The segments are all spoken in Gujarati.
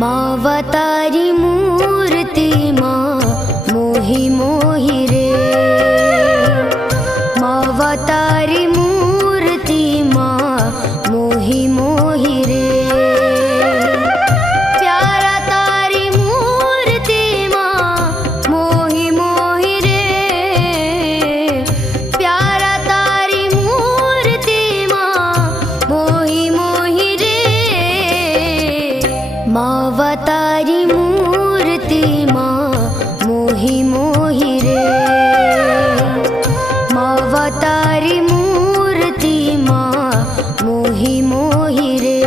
मावतारी मूर्ति माँ मोहि मोहि रे, मावतारी मूर्ति माँ मोहि मोहि रे, प्यारा तारी मूर्ति माँ मोहि मोहि रे, प्यारा तारी मूर्ति माँ मोहि मोहि रे, मावतारी मूर्ति माँ मोहि मोहि रे, मावतारी मूर्ति माँ मोहि मोहि रे।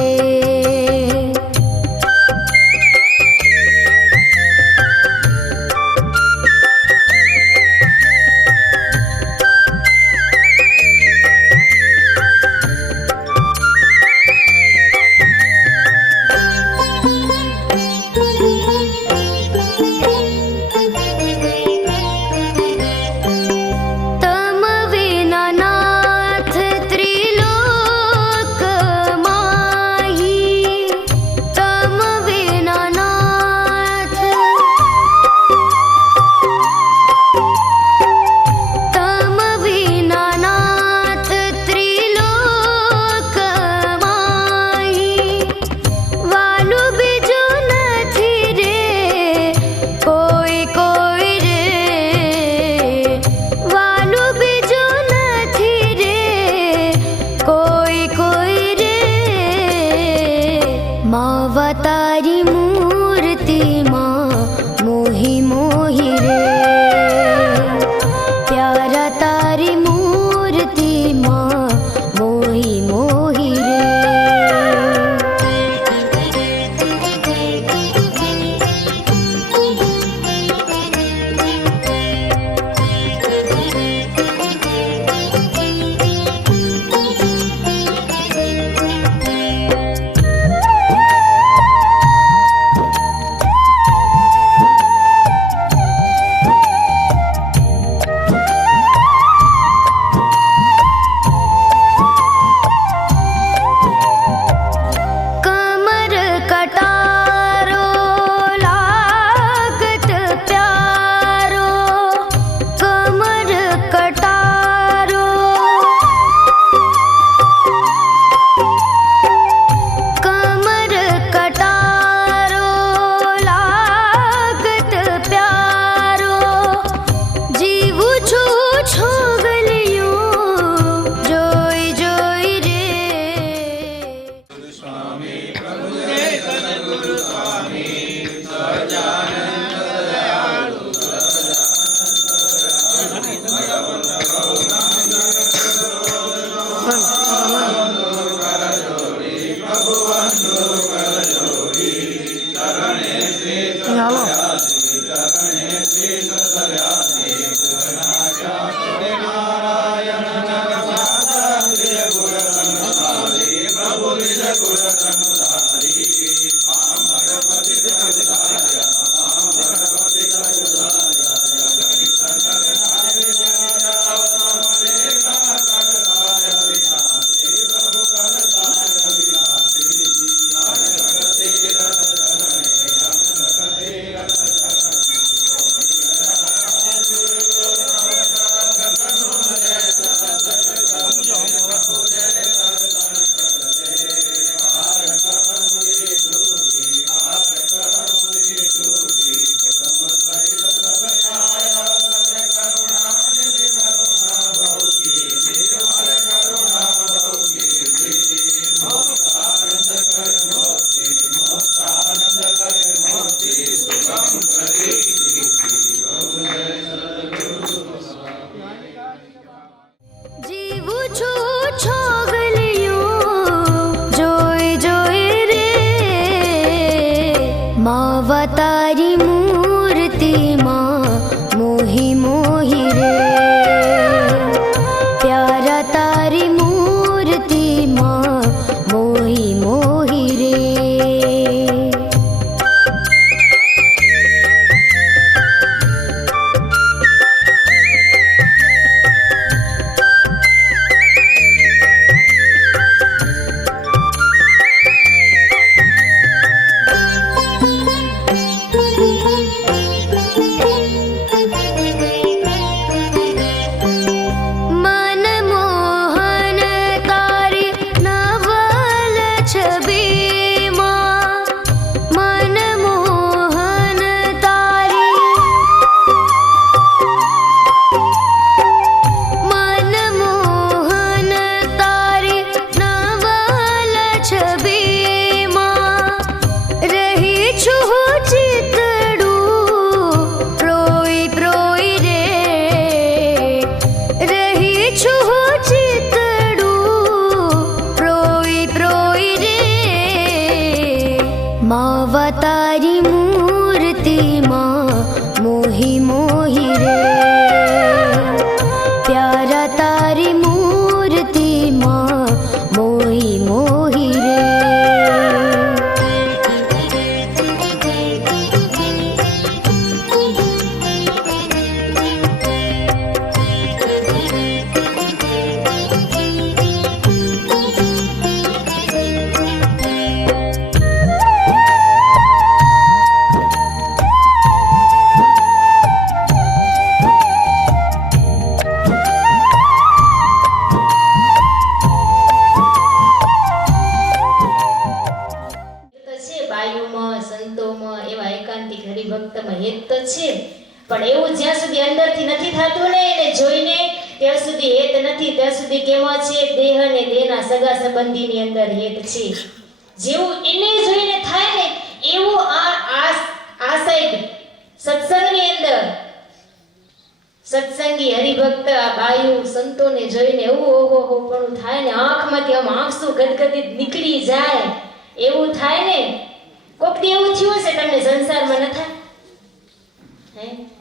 मावतारी मूर्ति माँ मोहि मोहि रे, प्यारा तारी मूर्ति माँ मोहि मोहि रे। मावतारी मूर्ति माँ मोहि मोहि रे, प्यारा तारी मूर्ति माँ मोहि मोहि रे। अवतारी मूर्ति माँ मोही मोही रे, प्यारा तारी मूर्ति माँ मोही मोही रे। પણ એવું જ્યાં સુધી અંદરથી નથી થતું ને એને જોઈને ત્યાં સુધી હેત નથી, ત્યાં સુધી કેવા છે દેહ અને દેહના સગા સંબંધીની અંદર હેત છે. જેવું એને જોઈને થાય ને એવું આ સાઈડ સત્સંગની અંદર સત્સંગી હરિભક્ત આ બાયુ સંતોને જોઈને એવું ઓહો પણ થાય ને આંખમાંથી આમ આંસુ ગદગદિત નીકળી જાય એવું થાય ને. કોક દી એવું થયું હશે તમને સંસારમાં ન થાય?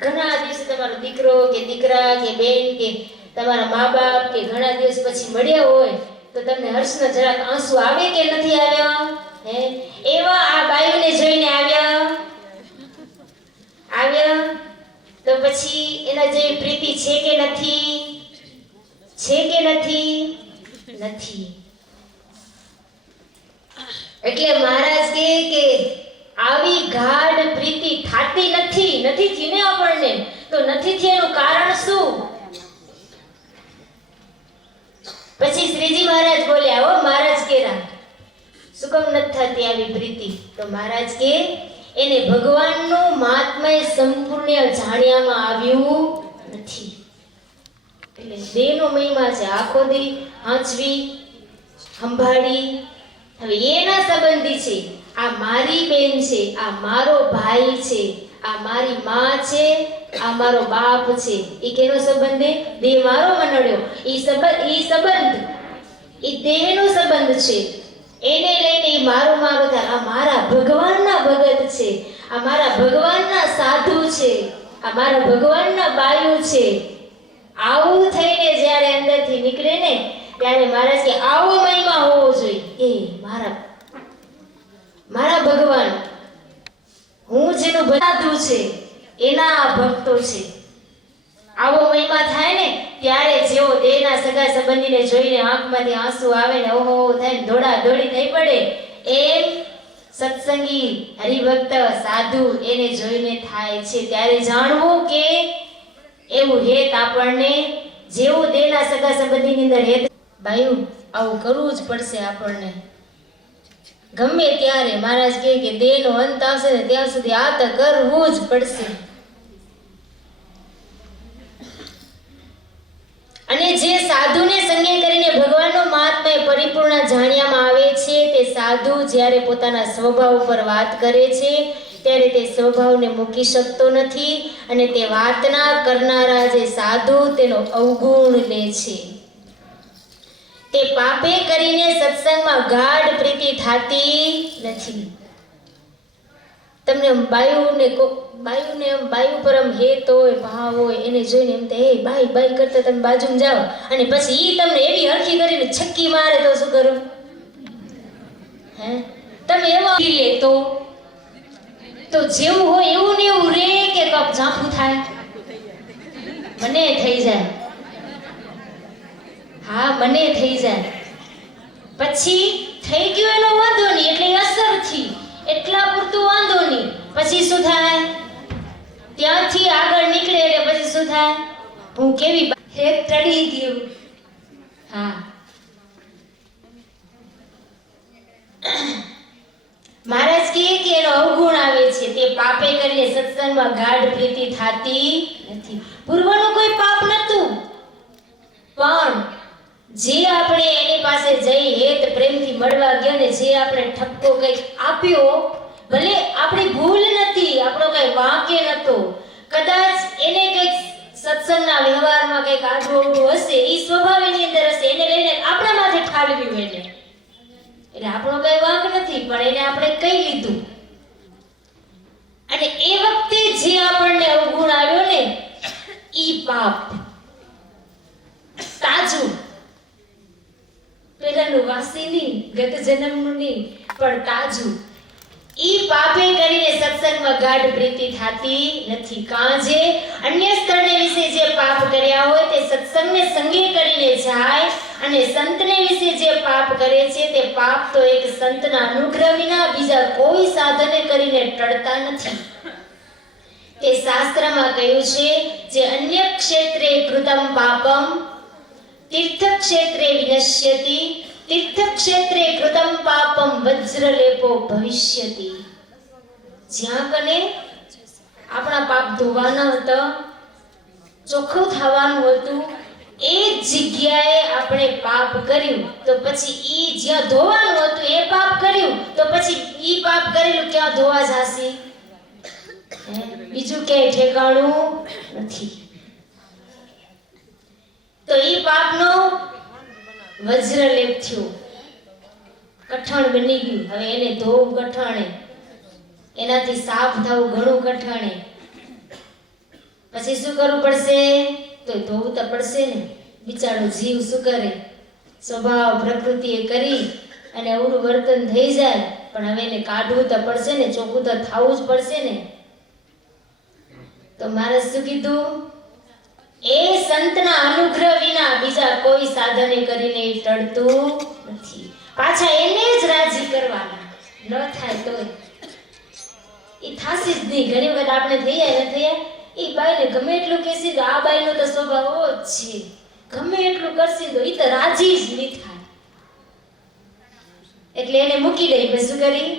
ઘણા દિવસે તમારો દીકરો કે દીકરા કે બેન કે તમારા મા બાપ કે ઘણા દિવસ પછી મળ્યા હોય તો તમને હર્ષનો જરાક આંસુ આવે કે નથી આવ્યા? એવા આ બાયુને જોઈને આવ્યા તો પછી એના જેવી પ્રીતિ છે કે નથી? છે કે નથી? નથી. એટલે મહારાજ કહે કે આવી ગાઢ પ્રીતિ થાતી નથી થી ને આપણને તો નથી થી એનું કારણ શું? પછી શ્રીજી મહારાજ બોલ્યા, હો મહારાજ કેરા શું કામ નથી થતી આવી પ્રીતિ? તો મહારાજ કે એને ભગવાનનું મહાત્મય સંપૂર્ણ જાણ્યામાં આવ્યું નથી. એટલે દેહનો મહિમા છે, આખો દી હાંચવી સંભાળી. હવે એના સંબંધી છે, આ મારી બેન છે, આ મારો ભાઈ છે, આ મારી માં છે, આ મારો બાપ છે. એ કેનો સંબંધ? દેહ મારો મનડ્યો. ઈ સંબંધ ઈ દેહનો સંબંધ છે. એને લઈને ઈ મારું થાય. આ મારા ભગવાનના ભગત છે, આ મારા ભગવાનના સાધુ છે, આ મારા ભગવાનના બાયુ છે. આવું થઈને જ્યારે અંદરથી નીકળે ને ત્યારે મહારાજ કે આવો મહિમા હોવો જોઈએ. એ મારા ભગવાન, હું જેનું સાધુ છે એના ભક્તો છે. આવો મહિમા થાય ને ત્યારે જેવો દેહના સગા સંબંધીને જોઈને આંખમાંથી આંસુ આવે ને ઓહો થાય ને દોડા દોડી થઈ પડે, એમ સત્સંગી હરિભક્ત સાધુ એને જોઈને થાય છે. ત્યારે જાણવું કે એવું હેત આપણને જેવું દેહના સગા સંબંધીની અંદર હેત. ભાઈ આવું કરવું જ પડશે આપણને ગમે ત્યારે. મહારાજ કહે કે દેહનો અંત આવશે ને ત્યાં સુધી આ તો કરવું જ પડશે. અને જે સાધુને સંગે કરીને ભગવાનનો મહાત્મય પરિપૂર્ણ જાણ્યામાં આવે છે તે સાધુ જ્યારે પોતાના સ્વભાવ ઉપર વાત કરે છે ત્યારે તે સ્વભાવને મૂકી શકતો નથી અને તે વાતના કરનારા જે સાધુ તેનો અવગુણ લે છે. તે પાપે કરીને સત્સંગમાં ગાઢ પ્રીતિ થાતી નથી. તમને બાયુ પર આમ હેત હોય, ભાવ હોય, એને જોઈને એમ થાય એ બાઈ કરતા તમે બાજુમાં જાઓ અને પછી ઈ તમને એવી હરખી કરીને છક્કી મારે તો શું કરો? તમે એવા લે તો જેવું હોય એવું ને એવું રે કે કપ ઝાંખું થાય? મને થઈ જાય. હા, મને થઈ જાય. પછી થઈ ગયો એનો વાંધો નહીં, એટલે અસરથી એટલા પૂરતું વાંધો નહીં. પછી શું થાય? ત્યાંથી આગળ નીકળે એટલે પછી શું થાય? હું કેવી હેત ટળી ગયું. હા, મહારાજ કહે કે એનો અવગુણ આવે છે. તે પાપે કરીને સત્સંગમાં ગાઢ પ્રીતિ થાતી નથી. પૂર્વનું કોઈ પાપ નતું, પણ જે આપણે એની પાસે જઈ હેત પ્રેમથી મળવા ગયા ને જે આપણે ઠપકો કંઈક આપ્યો, ભલે આપણી ભૂલ નથી, આપણો કઈ વાંકે નતો, કદાચ એને કંઈક સત્સંગના વ્યવહારમાં કંઈક આડું હશે, એ સ્વભાવ એની અંદર હશે, એને લઈને આપણા માથે ઠાલવ્યું. એટલે આપણો કઈ વાંક નથી, પણ એને આપણે કહી લીધું પાપ તાજું, પેલાનું વાસી નહીં, ગત જન્મનું નહીં, પણ તાજું. ઈ પાપે કરીને સત્સંગમાં ગાઢ પ્રીતિ થાતી નથી. કાં જે અન્ય સ્થળને વિશે જે પાપ કર્યા હોય તે સત્સંગને સંગે કરીને જાય, અને સંતને વિશે જે પાપ કરે છે તે પાપ તો એક સંતના અનુગ્રહ વિના બીજા કોઈ સાધને કરીને ટળતા નથી. તે શાસ્ત્રમાં કહ્યું છે, જે અન્ય ક્ષેત્રે કૃતમ પાપમ તીર્થ ક્ષેત્રે વિનશ્યતિ, તીર્થ ક્ષેત્રે કૃતમ પાપમ વજ્રલેપો ભવિષ્યતિ. જ્યાં કને આપણા પાપ ધોવાના હતા, ચોખ્ખું થવાનું હતું, એ જગ્યાએ આપણે પાપ કર્યું તો પછી ઈ જ્યાં ધોવાનું હતું એ પાપ કર્યું તો પછી ઈ પાપ કરેલું ક્યાં ધોવા જાશે? બીજું ક્યાંય ઠેકાણું નથી. તો ઈ પાપનો વજ્રલેપ થયો, કઠણ બની ગયું. હવે એને ધોવું કઠણે, એનાથી સાફ થવું ઘણું કઠણે. પછી શું કરવું પડશે? તો ધોવું તો પડશે ને. બિચારો જીવ શું કરે? સ્વભાવ પ્રકૃતિએ કરી અને અવળું વર્તન થઈ જાય, પણ હવે એને કાઢવું તો પડશે ને, ચોખ્ખું તો થવું જ પડશે ને. તો મારે શું કીધું? એ સંતના અનુગ્રહ વિના બીજા કોઈ સાધને કરીને એ ટળતું નથી. પાછા એને જ રાજી કરવાના, ન થાય તો એ થાશે જ નહીં. ઘણી વખત આપણે થઈ જાય ને થઈ જાય, એ બાઈને ગમે એટલું કહેશે કે આ બાઈનો તો સ્વભાવ એવો જ છે, ગમે એટલું કરશે તો એ તો રાજી જ નહીં થાય. એટલે એને મૂકી દઈ. પછી શું કરી?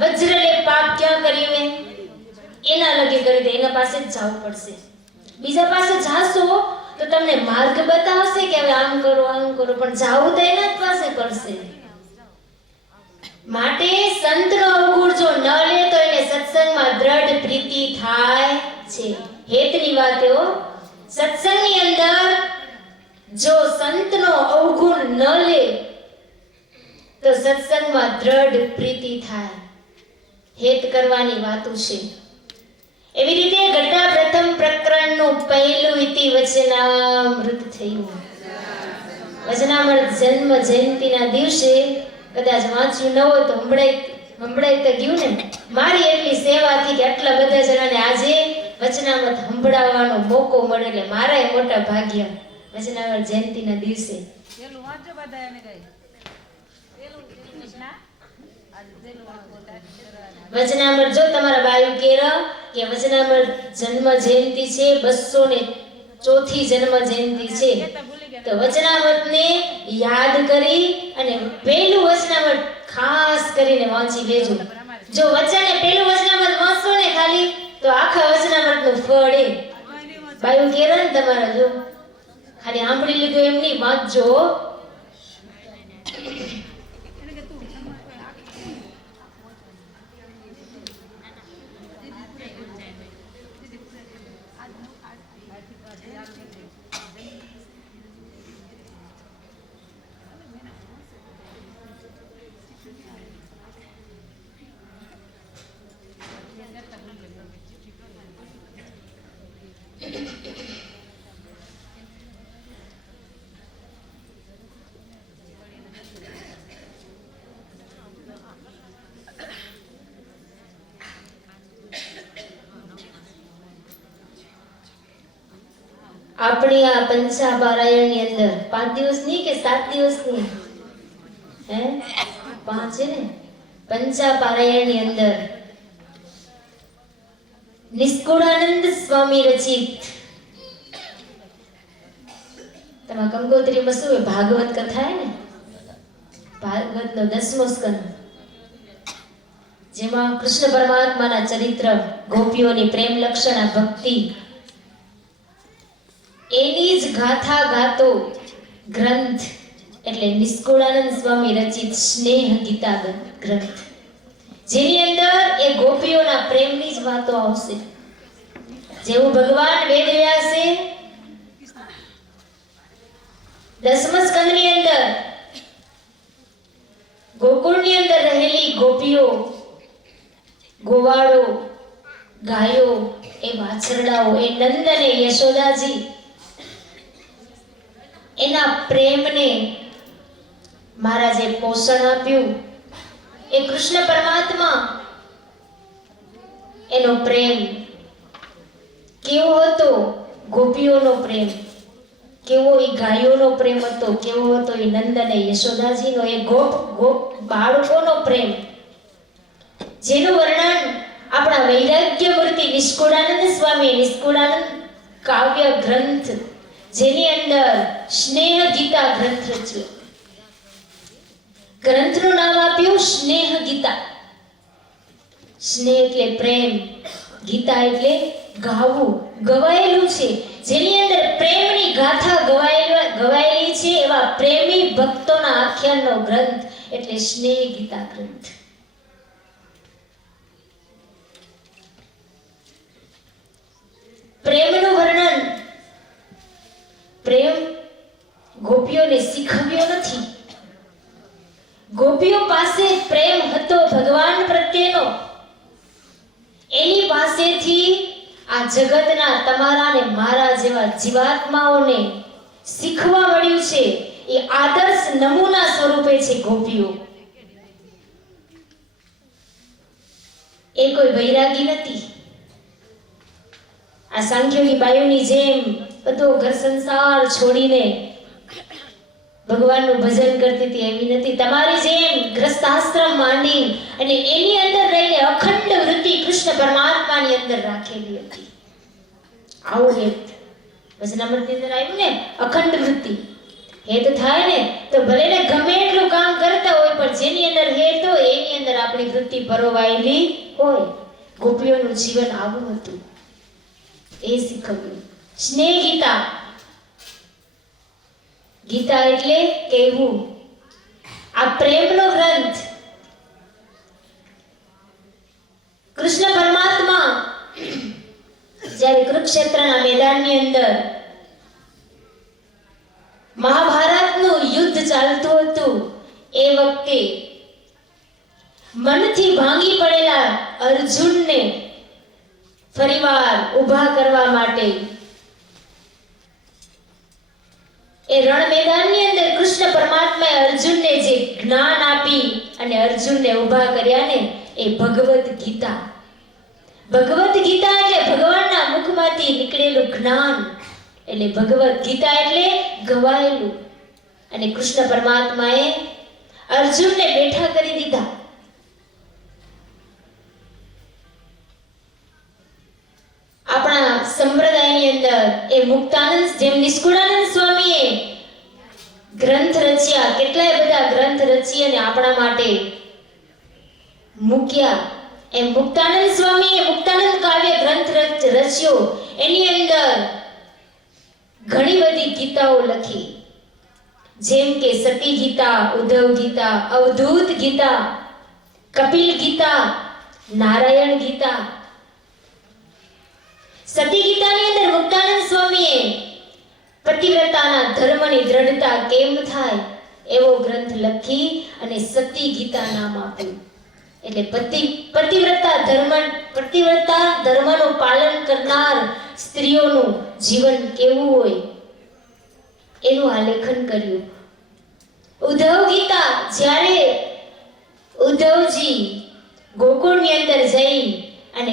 વજ્રલેપ પાપ ક્યાં કર્યું? એના લગે કરી દે. એના પાસે જ જવું પડશે. બીજા પાસે જાશો તો તમને માર્ગ બતાવશે કે હવે આમ કરો આમ કરો, પણ જાવું તો એના જ પાસે પડશે. માટે સંતનો અવગુણ જો ન લે તો એને સત્સંગમાં દ્રઢ પ્રીતિ થાય છે. હેતની વાત હો. સત્સંગની અંદર જો સંતનો અવગુણ ન લે તો સત્સંગમાં દ્રઢ પ્રીતિ થાય. હેત કરવાની વાતો છે. એવી રીતે ઘટના પ્રથમ પ્રકરણનું પહેલું ઇતિ વચનામૃત થયું. વચનામૃત જન્મ જયંતિના દિવસે કદાચ વાંચ્યું ન હોય તો હંભળાઈ તો ગયું ને. મારી એટલી સેવાથી કે આટલા બધા જણાને આજે વચનામૃત સંભળાવવાનો મોકો મળે એટલે મારાય મોટા ભાગ્ય. વચનામૃત જયંતિના દિવસે વચનામૃત જો તમારા બાયુ કેરા કે વચનામૃત જન્મ જયંતિ છે, 204 જન્મ જયંતિ છે, તો વચનામૃતને યાદ કરી અને પહેલું વચનામૃત ખાસ કરીને વાંચી લેજો. જો વચને પહેલું વચનામૃત વાંચો ને ખાલી તો આખા વચનામૃતનું ફળ એ બાયુ કેરા ને તમારા. જો ખાલી સાંભળી લીધું એમ નહીં, વાંચજો. આપણી આ પંચા પારાયણની અંદર 5 દિવસની કે 7 દિવસની 5 છે ને. પંચા પારાયણની અંદર નિષ્કુળાનંદ સ્વામી રચિત તમારા કંકોત્રીમાં શું હોય? ભાગવત કથા ને. ભાગવતનો 10મો સ્કંદ, જેમાં કૃષ્ણ પરમાત્માના ચરિત્ર, ગોપીઓની પ્રેમ લક્ષણા, ભક્તિ, એની જ ગાથા ગાતો ગ્રંથ એટલે નિષ્કુળાનંદ સ્વામી રચિત સ્નેહ ગીતા ગ્રંથ, જેની અંદર એ ગોપીઓના પ્રેમની જ વાતો આવશે. જેવું ભગવાન વેદવ્યાસે 10મા સ્કંદની અંદર ગોકુળની અંદર રહેલી ગોપીઓ, ગોવાળો, ગાયો, એ વાછરડાઓ, એ નંદ અને યશોદાજી એના પ્રેમને મહારાજે પોષણ આપ્યું. એ કૃષ્ણ પરમાત્મા એનો પ્રેમ કેવો હતો, ગોપીઓનો પ્રેમ કેવો, એ ગાયોનો પ્રેમ હતો, કેવો હતો એ નંદ અને યશોદાજીનો, એ ગોપ બાળકોનો પ્રેમ, જેનું વર્ણન આપણા વૈરાગ્ય મૂર્તિ નિષ્કુળાનંદ સ્વામી નિષ્કુળાનંદ કાવ્ય ગ્રંથ, જેની અંદર સ્નેહ ગીતા ગ્રંથ રચ્યો. ગ્રંથનું નામ આપ્યું સ્નેહ ગીતા. સ્નેહ એટલે પ્રેમ, ગીતા એટલે ગાવું, ગવાયેલું છે, જેની અંદર પ્રેમની ગાથા ગવાયેલી છે. એવા પ્રેમી ભક્તોના આખ્યાનનો ગ્રંથ એટલે સ્નેહ ગીતા ગ્રંથ. પ્રેમનું વર્ણન, પ્રેમ ગોપીઓને શીખવ્યો નથી. ગોપીઓ પાસે પ્રેમ હતો ભગવાન પ્રત્યેનો. એની પાસેથી આ જગતના તમારા ને મારા જેવા જીવાત્માઓને શીખવા મળ્યું છે. એ આદર્શ નમૂના સ્વરૂપે છે ગોપીઓ. એ કોઈ વૈરાગી નથી. આ સાંખ્યોગી બાયુની જેમ બધો ઘર સંસાર છોડીને ભગવાનનું ભજન કરતી હતી એવી નથી. તમારી જેમ ગ્રસ્તાશ્રમ માંડી અને એની અંદર રહીને અખંડ વૃત્તિ કૃષ્ણ પરમાત્માની અંદર રાખેલી હતી. આવું હેત ભજનામૃતની અંદર આવ્યું ને, અખંડ વૃત્તિ. હેત થાય ને તો ભલે ને ગમે એટલું કામ કરતા હોય, પણ જેની અંદર હેત હોય એની અંદર આપણી વૃત્તિ પરોવાયેલી હોય. ગોપીઓનું જીવન આવું હતું, એ શીખવ્યું. સ્નેહ ગીતા, ગીતા એટલે કહેવું. આ પ્રેમનો ગ્રંથ. કૃષ્ણ પરમાત્મા જ્યારે કુરુક્ષેત્રના મેદાનની અંદર મહાભારતનું યુદ્ધ ચાલતું હતું, એ વખતે મનથી ભાંગી પડેલા અર્જુનને ફરીવાર ઊભા કરવા માટે એ રણ મેદાનની અંદર કૃષ્ણ પરમાત્માએ અર્જુનને જે જ્ઞાન આપી અને અર્જુનને ઊભા કર્યા ને, એ ભગવદ ગીતા. ભગવદ ગીતા એટલે ભગવાનના મુખમાંથી નીકળેલું જ્ઞાન, એટલે ભગવદ ગીતા એટલે ગવાયેલું. અને કૃષ્ણ પરમાત્માએ અર્જુનને બેઠા કરી દીધા. આપણા સંપ્રદાયની અંદર એ મુક્તાનંદ, જેમ નિષ્કુળાનંદ સ્વામીએ ગ્રંથ રચ્યા, કેટલાય બધા ગ્રંથ રચી અને આપણા માટે મૂક્યા, એમ મુક્તાનંદ સ્વામીએ મુક્તાનંદ કાવ્ય ગ્રંથ રચ્યો. એની અંદર ઘણી બધી ગીતાઓ લખી, જેમ કે સતી ગીતા, ઉદ્ધવ ગીતા, અવધૂત ગીતા, કપિલ ગીતા, નારાયણ ગીતા. સતી ગીતાની અંદર મુક્તાનંદ સ્વામીએ પતિવ્રતાના ધર્મની દ્રઢતા કેમ થાય એવો ગ્રંથ લખી અને સતી ગીતા નામ આપ્યું. એટલે પતિવ્રતા ધર્મનું પાલન કરનાર સ્ત્રીઓનું જીવન કેવું હોય એનું આલેખન કર્યું. ઉદ્ધવ ગીતા, જ્યારે ઉદ્ધવજી ગોકુળની અંદર જઈ અને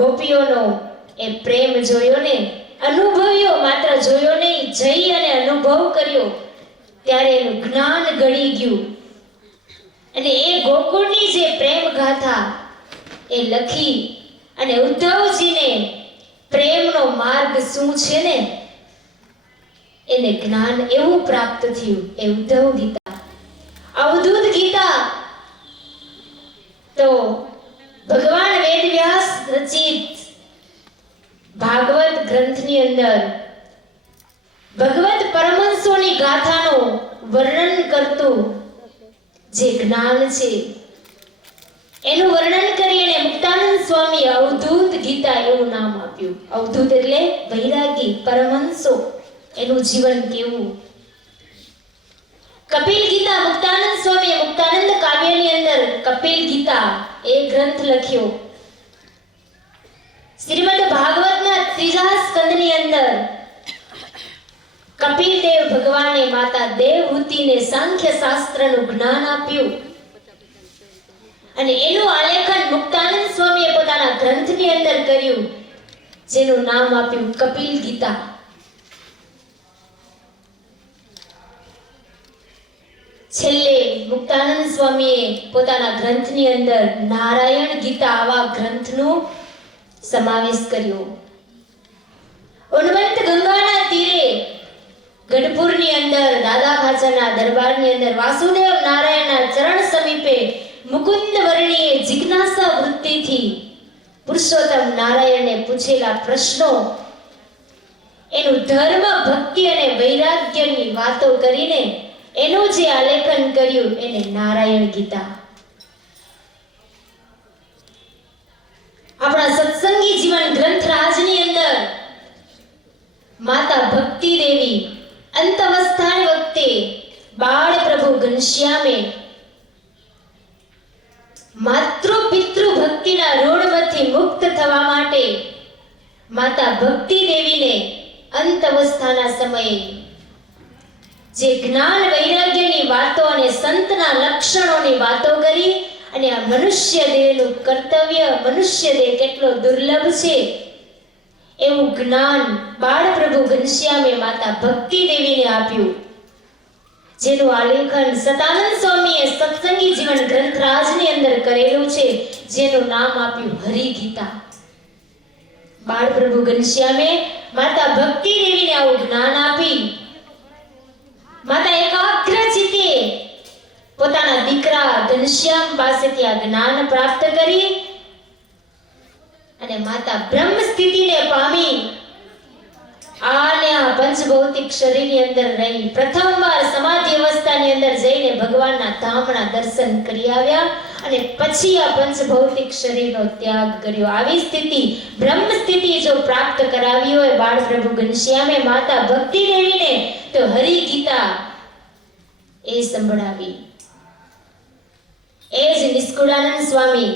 ગોપીઓનો એ પ્રેમ જોયો ને, અનુભવ્યો, માત્ર જોયો નહીં, જઈ અને અનુભવ કર્યો, ત્યારે એનું જ્ઞાન ગળી ગયું. અને એ ગોકુળની જે પ્રેમ ગાથા એ લખી અને ઉદ્ધવજીને પ્રેમનો માર્ગ શું છે ને એને જ્ઞાન એવું પ્રાપ્ત થયું. એ ઉદ્ધવ ગીતા. અવધૂત ગીતા તો ભગવાન વેદવ્યાસ રચિત ભાગવત ગ્રંથની અંદર ભગવત પરમહંસોની ગાથાનું વર્ણન કરતું જે જ્ઞાન છે એનું વર્ણન કરી અને મુક્તાનંદ સ્વામી અવધૂત ગીતા એવું નામ આપ્યું. અવધૂત એટલે વૈરાગી, પરમહંસો, એનું જીવન કેવું. કપિલ ગીતા, મુક્તાનંદ સ્વામીએ મુક્તાનંદ કાવ્યની અંદર કપિલ ગીતા એ ગ્રંથ લખ્યો. શ્રીમદ ભાગવતના 3જા સ્કંદની અંદર કપિલ દેવ ભગવાને માતા દેવહૂતિને સાંખ્ય શાસ્ત્રનું જ્ઞાન આપ્યું અને એનું આલેખન મુક્તાનંદ સ્વામીએ પોતાના ગ્રંથની અંદર કર્યું, જેનું નામ આપ્યું કપિલ ગીતા. છેલ્લે મુક્તાનંદ સ્વામીએ પોતાના ગ્રંથની અંદર નારાયણ ગીતા આવા ગ્રંથનો સમાવેશ કર્યો. ઉન્મત્ત ગંગાના તીરે ગઢપુરની અંદર દાદા ખાચરના દરબારની અંદર વાસુદેવ નારાયણના ચરણ સમીપે મુકુંદ વર્ણીએ જિજ્ઞાસા વૃત્તિથી પુરુષોત્તમ નારાયણને પૂછેલા પ્રશ્નો, એનું ધર્મ, ભક્તિ અને વૈરાગ્યની વાતો કરીને એનું જે આલેખન કર્યું એને નારાયણ ગીતા. આપણા સત્સંગી જીવન ગ્રંથરાજની અંદર માતા ભક્તિ દેવી અંતવસ્થાન વખતે બાળ પ્રભુ ઘનશ્યામે માતૃ પિતૃ ભક્તિના ઋણમાંથી મુક્ત થવા માટે માતા ભક્તિ દેવીને અંતવસ્થાના સમયે જે જ્ઞાન વૈરાગ્યની વાતો અને સંતના લક્ષણોની વાતો કરી અને આ મનુષ્ય દેહનું કર્તવ્ય, મનુષ્ય દેહ કેટલો દુર્લભ છે એવું જ્ઞાન બાળ પ્રભુ ઘનશ્યામે માતા ભક્તિ દેવીને આપ્યું, જેનું આલેખન સતાનંદ સ્વામીએ સત્સંગી જીવન ગ્રંથરાજની અંદર કરેલું છે, જેનું નામ આપ્યું હરિગીતા. બાળ પ્રભુ ઘનશ્યામે માતા ભક્તિ દેવીને આવું જ્ઞાન આપી માતા એકાગ્ર ચિત્તે પોતાના દીકરા ઘનશ્યામ પાસેથી આ જ્ઞાન પ્રાપ્ત કરી અને માતા બ્રહ્મ સ્થિતિને પામી આને આ પંચભૌતિક શરીરની અંદર રહી પ્રથમવાર સમાધિ અવસ્થાની અંદર જઈને ભગવાનના ધામના દર્શન કરી આવ્યા અને પછી આ પંચભૌતિક શરીરનો ત્યાગ કર્યો. આવી સ્થિતિ, બ્રહ્મ સ્થિતિ જો પ્રાપ્ત કરાવી હોય બાળ પ્રભુ ઘનશ્યામે માતા ભક્તિ દેવીને, તો હરિગીતા એ સંભળાવી. એ જ નિષ્કુળાનંદ સ્વામી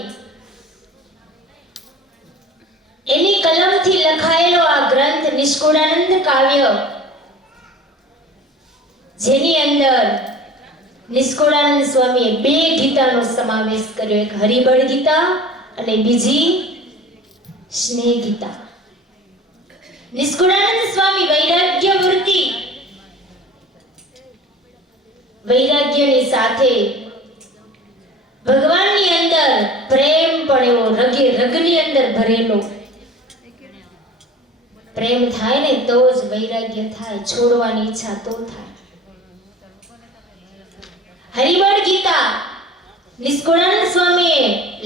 એની કલમથી લખાયેલો આ ગ્રંથ નિષ્કુળાનંદ કાવ્ય, જેની અંદર નિષ્કુળાનંદ સ્વામીએ 2 ગીતાનો સમાવેશ કર્યો, એક હરિબળ ગીતા અને બીજી સ્નેહ ગીતા. નિષ્કુળાનંદ સ્વામી વૈરાગ્ય મૂર્તિ, વૈરાગ્યની સાથે ભગવાનની અંદર પ્રેમ પણ એવો રગે રગની અંદર ભરેલો. પ્રેમ થાય ને તો જ વૈરાગ્ય થાય, છોડવાની ઈચ્છા તો થાય. હરિબળ ગીતા નિષ્કુળાનંદ સ્વામીએ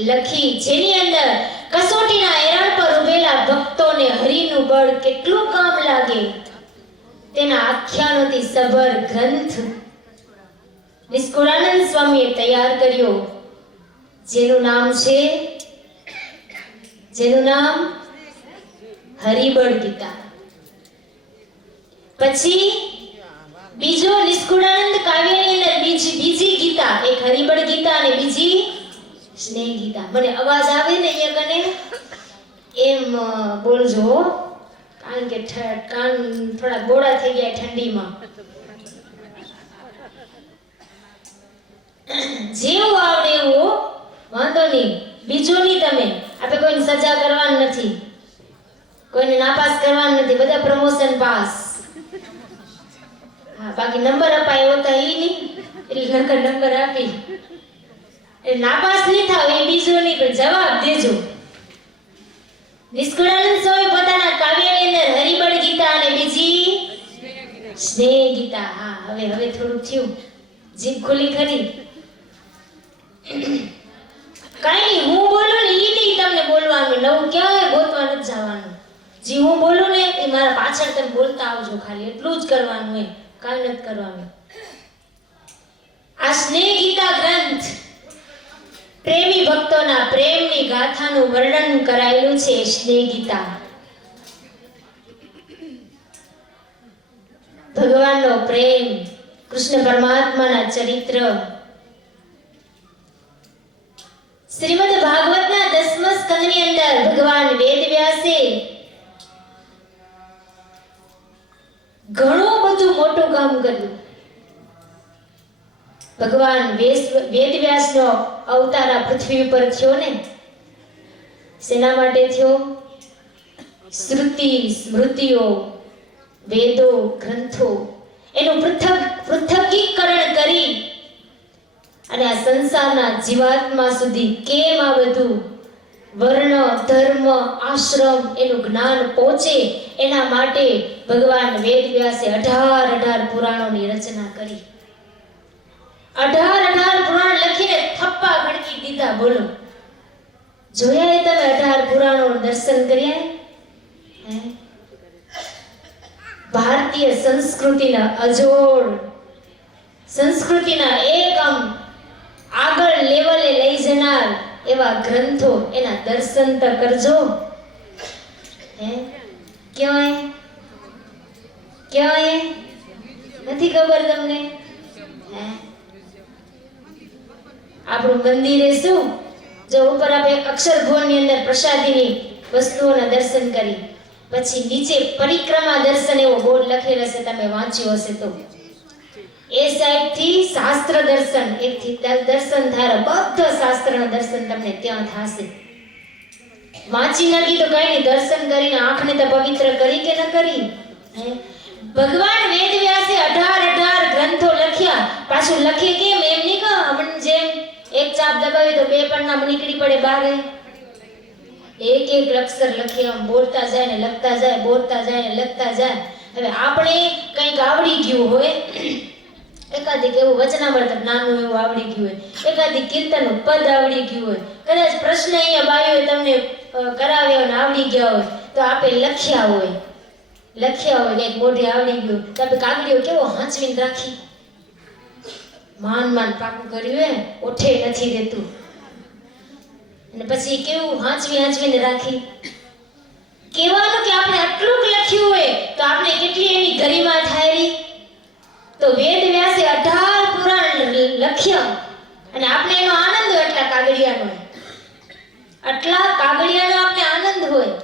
લખી, જેની અંદર કસોટીના એરણ પર ઉભેલા ભક્તોને હરિનું બળ કેટલું કામ લાગે તેના આખ્યાનોથી સભર ગ્રંથ નિષ્કુળાનંદ સ્વામીએ તૈયાર કર્યો, જેનું નામ હરિબળ ગીતા. પછી બીજો નિષ્કુળાનંદ કાવ્યની અંદર બીજી ગીતા, એક હરિબળ ગીતા અને બીજી સ્નેહ ગીતા. મને અવાજ આવે ને અહીંયા કને એમ બોલજો, કારણ કે કાન થોડા ગોળા થઈ ગયા ઠંડીમાં. જેવું આવડે એવું, વાંધો નહીં, બીજું નહીં. તમે આપણે કોઈને સજા કરવાની નથી, કોઈને નાપાસ કરવાનું નથી, બધા પ્રમોશન પાસ. હા, બાકી નંબર અપાયો તો ઈ નહીં, એટલે નંબર આપી એટલે નાપાસ નહીં થાવ એ બીજું નહીં, પણ જવાબ દેજો. નિષ્કુળાનંદ સ્વામી પોતાના કાવ્યની અંદર હરિબળ ગીતા અને બીજી સ્નેહ ગીતા. હા, હવે થોડું થયું, જીભ ખુલી ખરી. કઈ નહીં, હું બોલું ને ઈ નહીં તમને બોલવાનું, નવું ક્યાંય ગોતવા નથી જવાનું. જે હું બોલું ને એ મારા પાછળ તમે બોલતા આવજો, ખાલી એટલું જ કરવાનું હોય, કાંઈ નથી કરવાનું. આ સ્નેહ ગીતા ગ્રંથ પ્રેમી ભક્તોના પ્રેમની ગાથાનું વર્ણન કરાયેલું છે. સ્નેહ ગીતા ભગવાનનો પ્રેમ, કૃષ્ણ પરમાત્માના ચરિત્ર. શ્રીમદ ભાગવતના 10મા સ્કંદની અંદર ભગવાન વેદવ્યાસે ઘણું બધું મોટું કામ કર્યું. ભગવાન વેદવ્યાસનો અવતાર આ પૃથ્વી ઉપર થયો ને શેના માટે થયો? શ્રુતિ સ્મૃતિઓ, વેદો, ગ્રંથો એનું પૃથ્થકીકરણ કરી અને આ સંસારના જીવાત્મા સુધી કેમ આ બધું વર્ણ, ધર્મ, આશ્રમ એનું જ્ઞાન પહોંચે એના માટે ભગવાન વેદવ્યાસે 18 પુરાણોની રચના કરી. 18 પુરાણ લખીને થપ્પા ગણકી દીધા. બોલો, જોયા તમે 18 પુરાણો દર્શન કર્યા? ભારતીય સંસ્કૃતિના અજોડ સંસ્કૃતિના એકમ આગળ લેવલે લઈ જનાર એવા ગ્રંથો એના દર્શન તો કરજો. ક્યાંય નથી ખબર તમને? આપણું મંદિરે શું જો ઉપર આપણે અક્ષરભવનની અંદર પ્રસાદીની વસ્તુઓના દર્શન કરી, પછી નીચે પરિક્રમા દર્શન એવો બોર્ડ લખેલો હશે, તમે વાંચ્યું હશે તો. એ સાઈડ થી શાસ્ત્ર દર્શન, એક થી દર્શન થાય, બધા શાસ્ત્રના દર્શન તમને ત્યાં થશે. વાંચી નાખી તો કઈ નહીં, દર્શન કરીને આંખને તો પવિત્ર કરી કે ન કરી? ભગવાન વેદવ્યાસે 18 ગ્રંથો લખ્યા. પાછું લખે કેમ? એમ નહીં કહો હમણાં જેમ એક ચાપ દબાવી તો 2 પન્ના નીકળી પડે બહાર. એક અક્ષર લખી આમ બોલતા જાય ને લખતા જાય, બોલતા જાય ને લખતા જાય. હવે આપણે કંઈક આવડી ગયું હોય, એકાદિક એવું વચનામૃત નાનું એવું આવડી ગયું હોય, એકાદિક કીર્તનનું પદ આવડી ગયું હોય, કદાચ પ્રશ્ન અહીંયા બાયો તમને કરાવ્યો ને આવડી ગયા હોય, તો આપણે લખ્યા હોય કંઈક મોઢે આવડી ગયું તો આપણે કાગડીઓ કેવો હાંચવીને રાખી, માન પાકું કર્યું હે, ઓઠે નથી રહેતું, અને પછી કેવું હાંચવીને રાખી. કહેવાનું કે આપણે આટલું લખ્યું હોય તો આપણે કેટલી એની ગરિમા થાય. તો વેદવ્યાસે 18 પુરાણ લખ્યા અને આપણે એનો આનંદ હોય, એટલા કાગળિયાનો આપણે આનંદ હોય.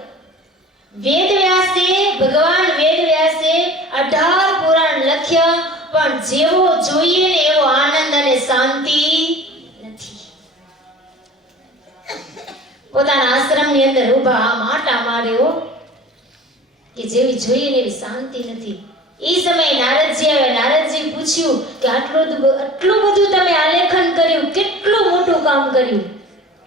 ભગવાન વેદવ્યાસે 18 પુરાણ લખ્યા, પણ જેવો જોઈએ ને એવો આનંદ અને શાંતિ નથી. પોતાના આશ્રમની અંદર ઊભા આમ આટા માર્યો કે જેવી જોઈએ ને એવી શાંતિ નથી. એ સમયે નારદજી આવ્યા. નારદજી પૂછ્યું કે આટલું બધું તમે આલેખન કર્યું, કેટલું મોટું કામ કર્યું,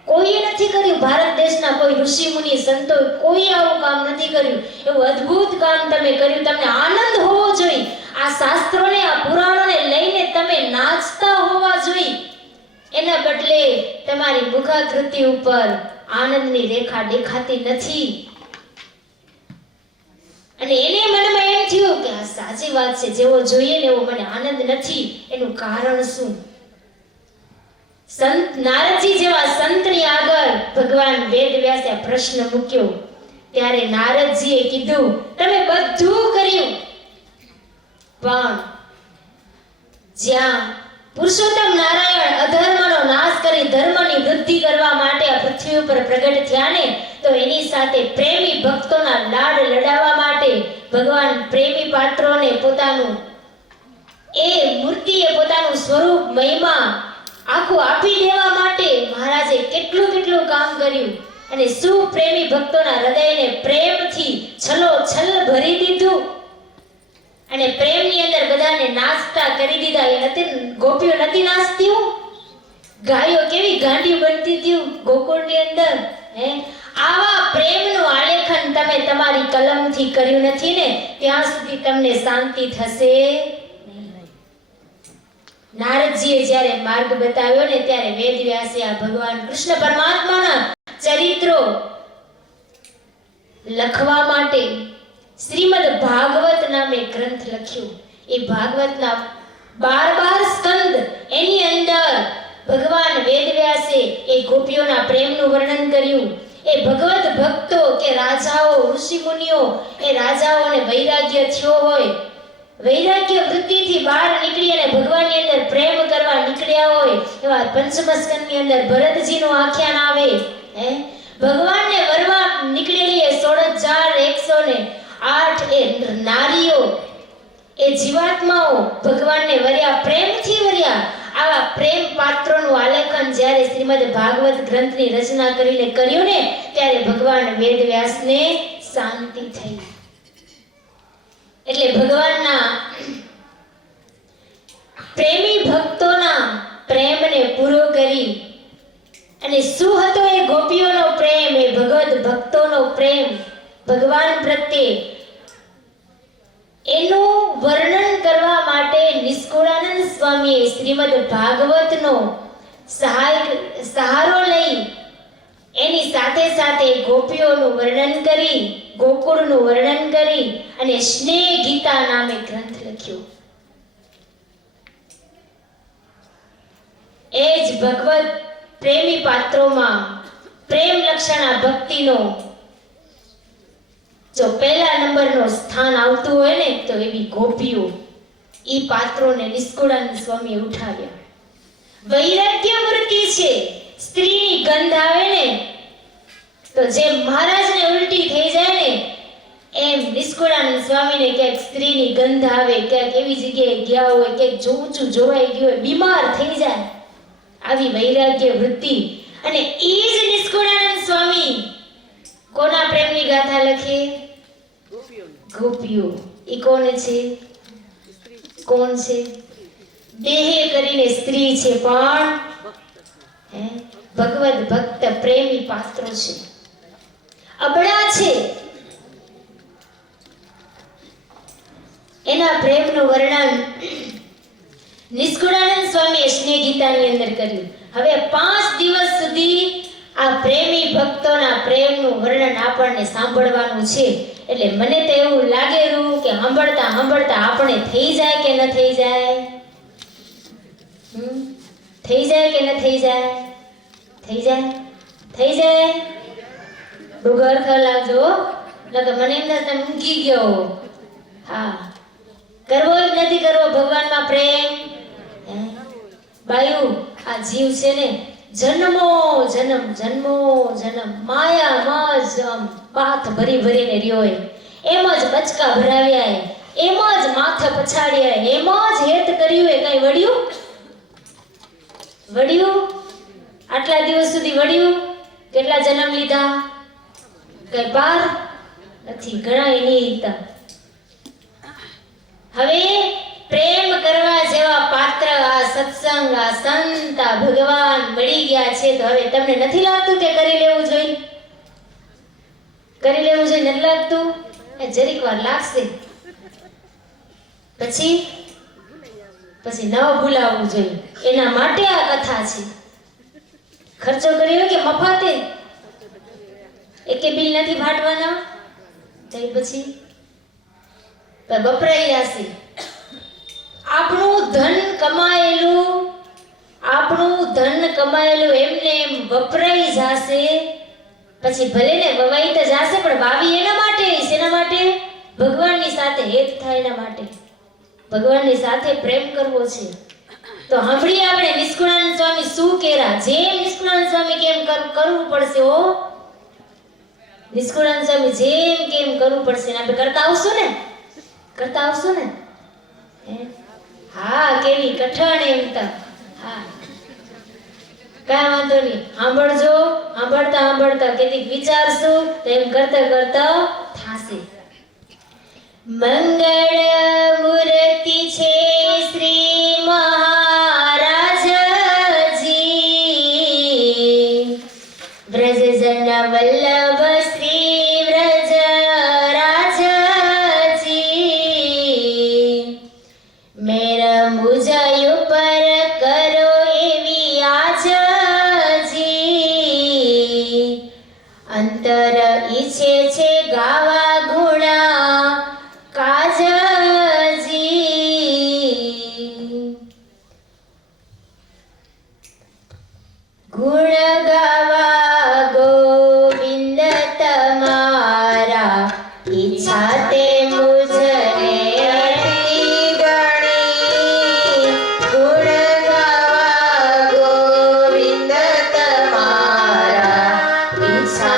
કોઈએ નથી કર્યું. ભારત દેશના કોઈ ઋષિ મુનિ સંતો કોઈ આવું કામ નથી કર્યું. એવું અદ્ભુત કામ તમે કર્યું. તમને આનંદ હોવો જોઈએ. આ શાસ્ત્રોને, આ પુરાણોને લઈને તમે નાચતા હોવા જોઈએ. એના બદલે તમારી મુખાકૃતિ ઉપર આનંદની રેખા દેખાતી નથી. અને એને મનમાં એમ થયું કે આ સાચી વાત છે, જેવો જોઈએ ને એવો મને આનંદ નથી. એનું કારણ શું? સંત નારદજી જેવા સંતની આગળ ભગવાન વેદવ્યાસે પ્રશ્ન મૂક્યો. ત્યારે નારદજીએ કીધું, તમે બધું કર્યું, પણ જ્યાં પુરુષોત્તમ નારાયણ અધર્મનો નાશ કરી ધર્મની વૃદ્ધિ કરવા માટે આ પૃથ્વી ઉપર પ્રગટ થયા ને, તો એની સાથે પ્રેમી ભક્તોના લાડ લડાવવા માટે ભગવાન પ્રેમી પાત્રોને પોતાનું એ મૂર્તિએ પોતાનું સ્વરૂપ મહિમા આખું આપી દેવા માટે મહારાજે કેટલું કામ કર્યું. અને શું પ્રેમી ભક્તોના હૃદયને પ્રેમથી છલોછલ ભરી દીધું અને પ્રેમની અંદર બધાને નાચતા કરી દીધા. એ નથી ગોપીઓ નથી નાચતી, ગાયો કેવી ગાંડી બનતી હતી ગોકુળની અંદર. આવા પ્રેમનું આલેખન તમે તમારી કલમથી કર્યું નથી ને, ત્યાં સુધી તમને શાંતિ થશે નહીં. નારદજીએ જ્યારે માર્ગ બતાવ્યો ને, ત્યારે વેદવ્યાસે આ ભગવાન કૃષ્ણ પરમાત્માના ચરિત્રો લખવા માટે શ્રીમદ ભાગવત નામે ગ્રંથ લખ્યો. એ ભાગવતના 12 સ્કંદ, એની અંદર ભગવાન વેદવ્યાસે એ ગોપીઓના પ્રેમનું વર્ણન કર્યું. એ ભગવત ભક્તો કે રાજાઓ, ઋષિ મુનિઓ, એ રાજાઓને વૈરાગ્ય થયો હોય, વૈરાગ્ય વૃત્તિથી બહાર નીકળી અને ભગવાનની અંદર પ્રેમ કરવા નીકળ્યા હોય, એવા પંચમ સ્કંદની અંદર ભરતજીનું આખ્યાન આવે. ભગવાનને વરવા નીકળેલી એ 16,108 એ નારીઓ, એ જીવાત્માઓ ભગવાનને વર્યા, પ્રેમથી વર્યા. આવા પ્રેમ પાત્રોનું આલેખન જ્યારે શ્રીમદ ભાગવત ગ્રંથની રચના કરીને કર્યું ને, ત્યારે ભગવાન વેદવ્યાસને શાંતિ થઈ. એટલે ભગવાનના પ્રેમી ભક્તોના પ્રેમને પૂરો કરી. અને શું હતો એ ગોપીઓનો પ્રેમ, એ ભગવત ભક્તોનો પ્રેમ ભગવાન પ્રત્યે, એનું વર્ણન કરવા માટે નિષ્કુળાનંદ સ્વામીએ શ્રીમદ ભાગવતનો સહારો લઈ એની સાથે સાથે ગોપીઓનું વર્ણન કરી, ગોકુળનું વર્ણન કરી અને સ્નેહ ગીતા નામે ગ્રંથ લખ્યો. એ જ ભગવત પ્રેમી પાત્રોમાં પ્રેમ લક્ષણા ભક્તિનો જો પહેલા નંબરનો સ્થાન આવતું હોય ને, તો એવી ગોપીઓ, ઈ પાત્રોને નિષ્કુળાનંદ સ્વામીએ ઉઠાવ્યા. વૈરાગ્ય મૂર્તિ છે. સ્ત્રીની ગંધ આવે ને, તો જેમ મહારાજને ઉલટી થઈ જાય ને, એમ નિષ્કુળાનંદ સ્વામીને ક્યાંક સ્ત્રીની ગંધ આવે, ક્યાંક એવી જગ્યાએ ગયા હોય, ક્યાંક ઊંચું જોવાઈ ગયું હોય, બીમાર થઈ જાય. આવી વૈરાગ્ય વૃત્તિ. અને ઈ જ નિષ્કુળાનંદ સ્વામી કોના પ્રેમની ગાથા લખે? ગોપીઓ. ઈ કોણ છે? કોણ છે? દેહે કરીને સ્ત્રી છે, પણ ભગવત ભક્ત પ્રેમી પાત્રો છે, અબળા છે. એના પ્રેમનું વર્ણન નિષ્કુળાનંદ સ્વામીએ સ્નેહ ગીતાની અંદર કર્યું. હવે 5 દિવસ સુધી આ પ્રેમી ભક્તોના પ્રેમનું વર્ણન આપણને સાંભળવાનું છે. એટલે મને તો એવું લાગેલું કે સાંભળતા સાંભળતા આપણે થઈ જાય કે ન થઈ જાય? થઈ જાય કે ન થઈ જાય? થઈ જાય? થઈ જાય? ડુગર ખર લાગજો, નકર મને એમ થાય તમે ઊંઘી ગયો. હા, કરવો જ નથી કરવો ભગવાનમાં પ્રેમ. બાયુ, આ જીવ છે ને, જન્મો જન્મ માયામાં જ પાથ ભરી ભરીને રહ્યો હોય. એમ જ બચકા ભરાવ્યા, એમ જ માથે પછાડ્યા, એમ જ હેત કર્યું. એ કઈ વળ્યું? આટલા દિવસ સુધી વળ્યું? કેટલા જન્મ લીધા? કઈ પાર નથી, ઘણા નહીં લીધા. હવે પ્રેમ કરવા જેવા પાત્ર આ સત્સંગ, આ સંત, આ ભગવાન મળી ગયા છે, તો હવે તમને નથી લાગતું કે કરી લેવું જોઈએ? કરી લેવું જોઈએ? નથી લાગતું? જરીક વાર લાગશે, પછી ન ભૂલાવવું જોઈએ. એના માટે આ કથા છે. ખર્ચો કર્યો કે મફતે? એકે બિલ નથી ફાટવાના, તો પછી વપરાઈ જશે. આપણું ધન કમાયેલું એમને એમ વપરાઈ જશે. પછી ભલે ને વવાઈ તો જશે, પણ વાવી એના માટે. શેના માટે? ભગવાનની સાથે હેત થાય એના માટે, ભગવાનની સાથે પ્રેમ કરવો છે. તો સાંભળીએ આપણે નિષ્કુળાનંદ સ્વામી શું કહેરા. જેમ નિષ્કુળાનંદ સ્વામી કેમ કરવું પડશે, નિષ્કુળાનંદ સ્વામી જેમ કેમ કરવું પડશે. આપણે કરતા આવશું ને? હા, કેવી કઠણ એમ તો. હા, કાંઈ વાંધો નહીં. સાંભળતા કેટલીક વિચારશું તો એમ કરતા થાશે. મંગળ મૂર્તિ છે શ્રી મહારાજજી, વ્રજજન વલ્લભ શ્રી વ્રજરાજજી. મેર મુજાયું પર કરો એવી આજજી, અંતર ઈચ્છે છે ગાવા ગુણા કાજજી. ગુણ ગાવા ગોવિંદ તમારા, ઈચ્છા તે મુજને અતિ ગણી. ગુણ ગાવા ગોવિંદ તમારા, ઈચ્છા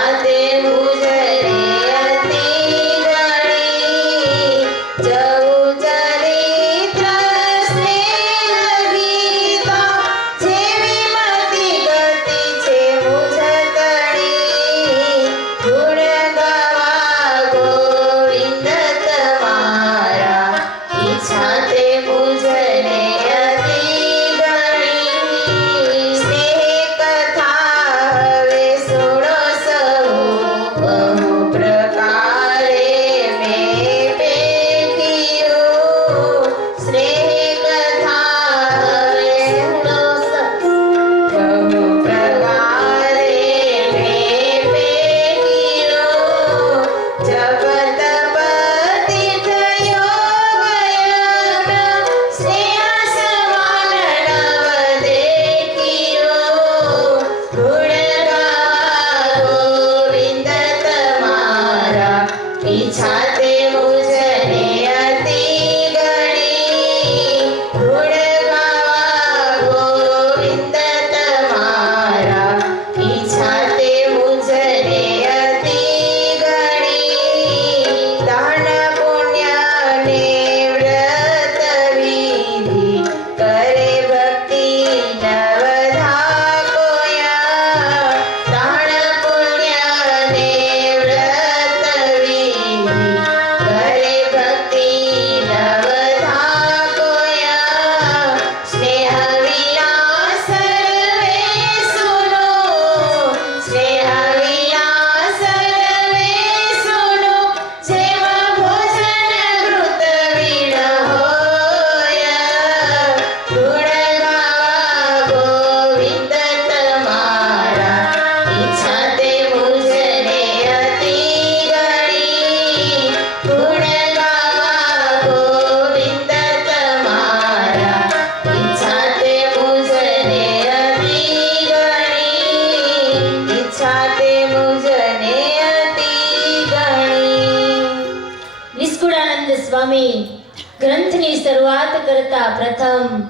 સ્વામી ગ્રંથની શરૂઆત કરતા પ્રથમ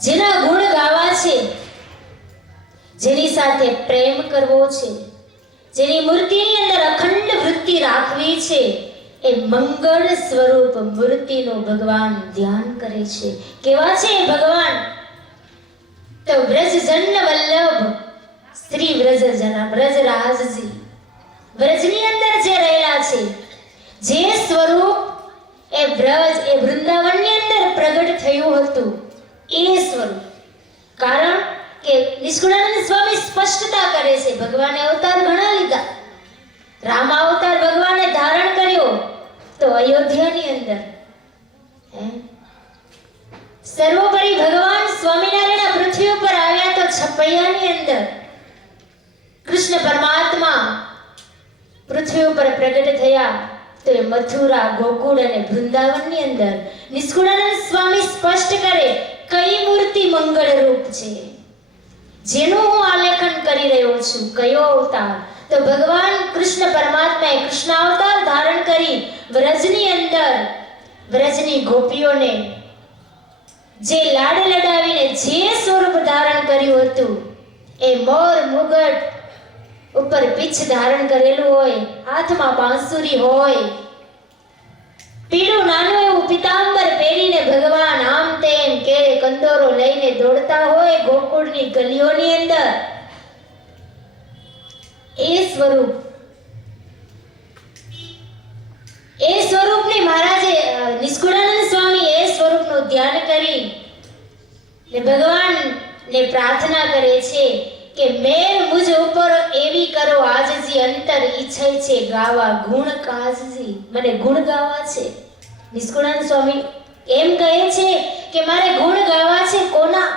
જેના ગુણ ગાવા છે, જેની સાથે પ્રેમ કરવો છે, જેની મૂર્તિની અંદર અખંડ વૃત્તિ રાખવી છે, એ મંગળ સ્વરૂપ મૂર્તિનો ભગવાન ધ્યાન કરે છે. કેવા છે એ ભગવાન? તો વ્રજજન વલ્લભ શ્રી વ્રજરાજજી, વ્રજની અંદર જે રહેલા છે, જે સ્વરૂપ એ વ્રજ એ વૃંદાવનની અંદર પ્રગટ થયું હતું, એ સ્વરૂપ. કારણ કે નિષ્કુળાનંદ સ્વામી સ્પષ્ટતા કરે છે, ભગવાને અવતાર ઘણા લીધા. રામ અવતાર ભગવાને ધારણ કર્યો તો અયોધ્યાની અંદર, સર્વોપરી ભગવાન સ્વામિનારાયણ પૃથ્વી ઉપર આવ્યા તો છપૈયાની અંદર. કૃષ્ણ પરમાત્મા પૃથ્વી ઉપર પ્રગટ થયા તો એ મથુરા, ગોકુળ અને વૃંદાવનની અંદર. નિષ્કુળાનંદ સ્વામી સ્પષ્ટ કરે કઈ મૂર્તિ મંગળ રૂપ છે, જેનું હું આલેખન કરી રહ્યો છું. કયો અવતાર? તો ભગવાન કૃષ્ણ પરમાત્માએ કૃષ્ણ અવતાર ધારણ કરી વ્રજની અંદર વ્રજની ગોપીઓને જે લાડ લડાવીને જે સ્વરૂપ ધારણ કર્યું હતું, એ મોર મુગટ ઉપર પીછ ધારણ કરેલું હોય, હાથમાં બાંસુરી હોય, પીળું નાનું એવું પિતાંબર પહેરીને ભગવાન આમ તેમ કેળે કંદોરો લઈને દોડતા હોય ગોકુળની ગલીઓની અંદર. એ સ્વરૂપની મહારાજે નિષ્કુળાનંદ સ્વામી એ સ્વરૂપનું ધ્યાન કરી ને ભગવાનને પ્રાર્થના કરે છે કે મેર મુજ ઉપર એવી કરો આજજી અંતર ઈચ્છે છે ગાવા ગુણ કાજજી. મને ગુણ ગાવા છે. નિષ્કુળાનંદ સ્વામી એમ કહે છે કે મારે ગુણ ગાવા છે. કોના?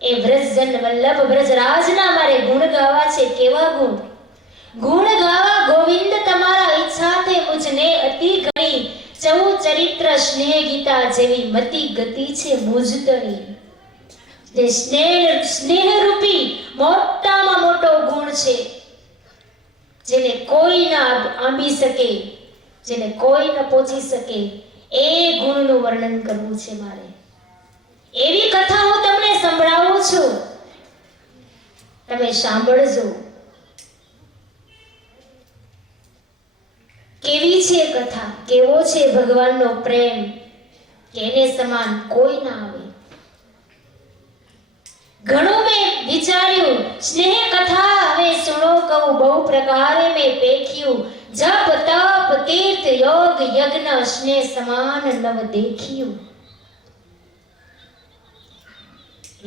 એ વ્રજજન વલ્લભ વ્રજરાજના મારે ગુણ ગાવા છે. કેવા ગુણ? ગુણ ગાવા ગોવિંદ તમારા ઈચ્છા તે મુજને અતિ ઘણી ચૌ ચરિત્ર સ્નેહ ગીતા જેવી મતિ ગતિ છે મુજતણી. જે સ્નેહ રૂપી મોટામાં મોટો ગુણ છે, જેને કોઈ ના આંબી શકે, જેને કોઈ ન પહોંચી શકે, એ ગુણનું વર્ણન કરવું છે મારે. એવી કથા હું તમને સંભળાવું છું, તમે સાંભળજો. કેવી છે કથા, કેવો છે ભગવાનનો પ્રેમ, કે એને સમાન કોઈ ના આવે. ઘણું મેં વિચાર્યું, સ્નેહ કથા હવે સુનો કહું, બહુ પ્રકારે મેં પેખ્યું. જપ તપ તીર્થ યોગ યજ્ઞ સ્નેહ સમાન નવ દેખ્યું.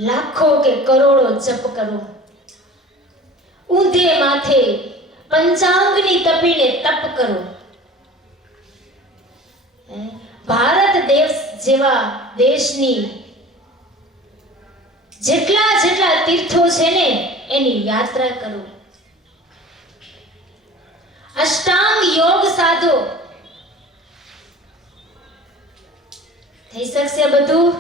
લાખો કે કરોડો જપ કરો, ઊંધે માથે પંચાંગની તપીને તપ કરો. ભારત દેશ જેવા દેશની જેટલા તીર્થો છે ને, એની યાત્રા કરો. અષ્ટાંગ યોગ સાધો. થઈ શકશે બધું?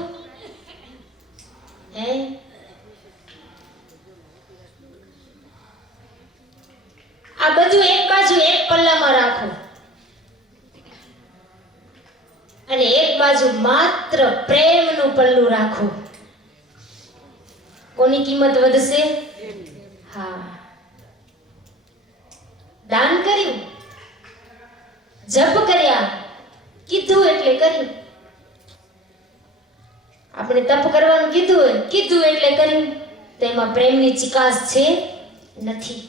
આ બધું એક બાજુ એક પલ્લામાં રાખો અને એક બાજુ માત્ર પ્રેમનું પલ્લું રાખો. કોની કિંમત વધશે? હા, દાન કર્યું, જપ કર્યા, કીધું એટલે કર્યું. આપણે તપ કરવાનું કીધું એટલે કર્યું. તેમાં પ્રેમની ચિકાસ છે? નથી.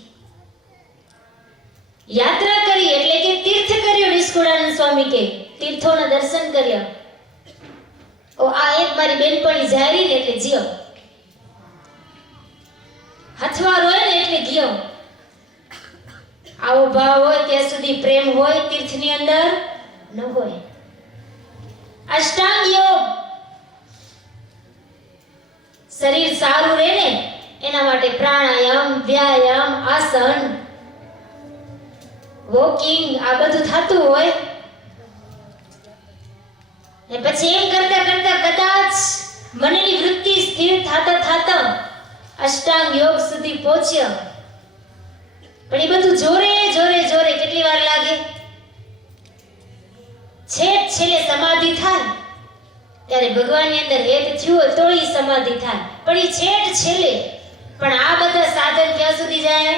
યાત્રા કરી એટલે કે તીર્થ કર્યું. નિષ્કુળાનંદ સ્વામી કે તીર્થોના દર્શન કર્યા. આ એક મારી બેનપણી જારી ને એટલે જીઓ, હથવાર હોય ને એટલે ગયો. આવો ભાવ હોય ત્યાં સુધી પ્રેમ હોય, તીર્થની અંદર ન હોય. અષ્ટાંગ યોગ, શરીર સારું રહે ને એના માટે પ્રાણાયામ, વ્યાયામ, આસન, વોકિંગ, આ બધું થતું હોય ને પછી એમ કરતા કરતા કદાચ મનની વૃત્તિ સ્થિર થતા અષ્ટાંગ યોગ સુધી પહોંચ્યા. પણ એ બધું જોરે કેટલી વાર લાગે? છેક છેલ્લે સમાધિ થાય ત્યારે ભગવાનની અંદર હેત થયું હોય તો ઈ સમાધિ થાય, પણ ઈ છેટ છેલ્લે. પણ આ બધા સાધન ક્યાં સુધી જાય?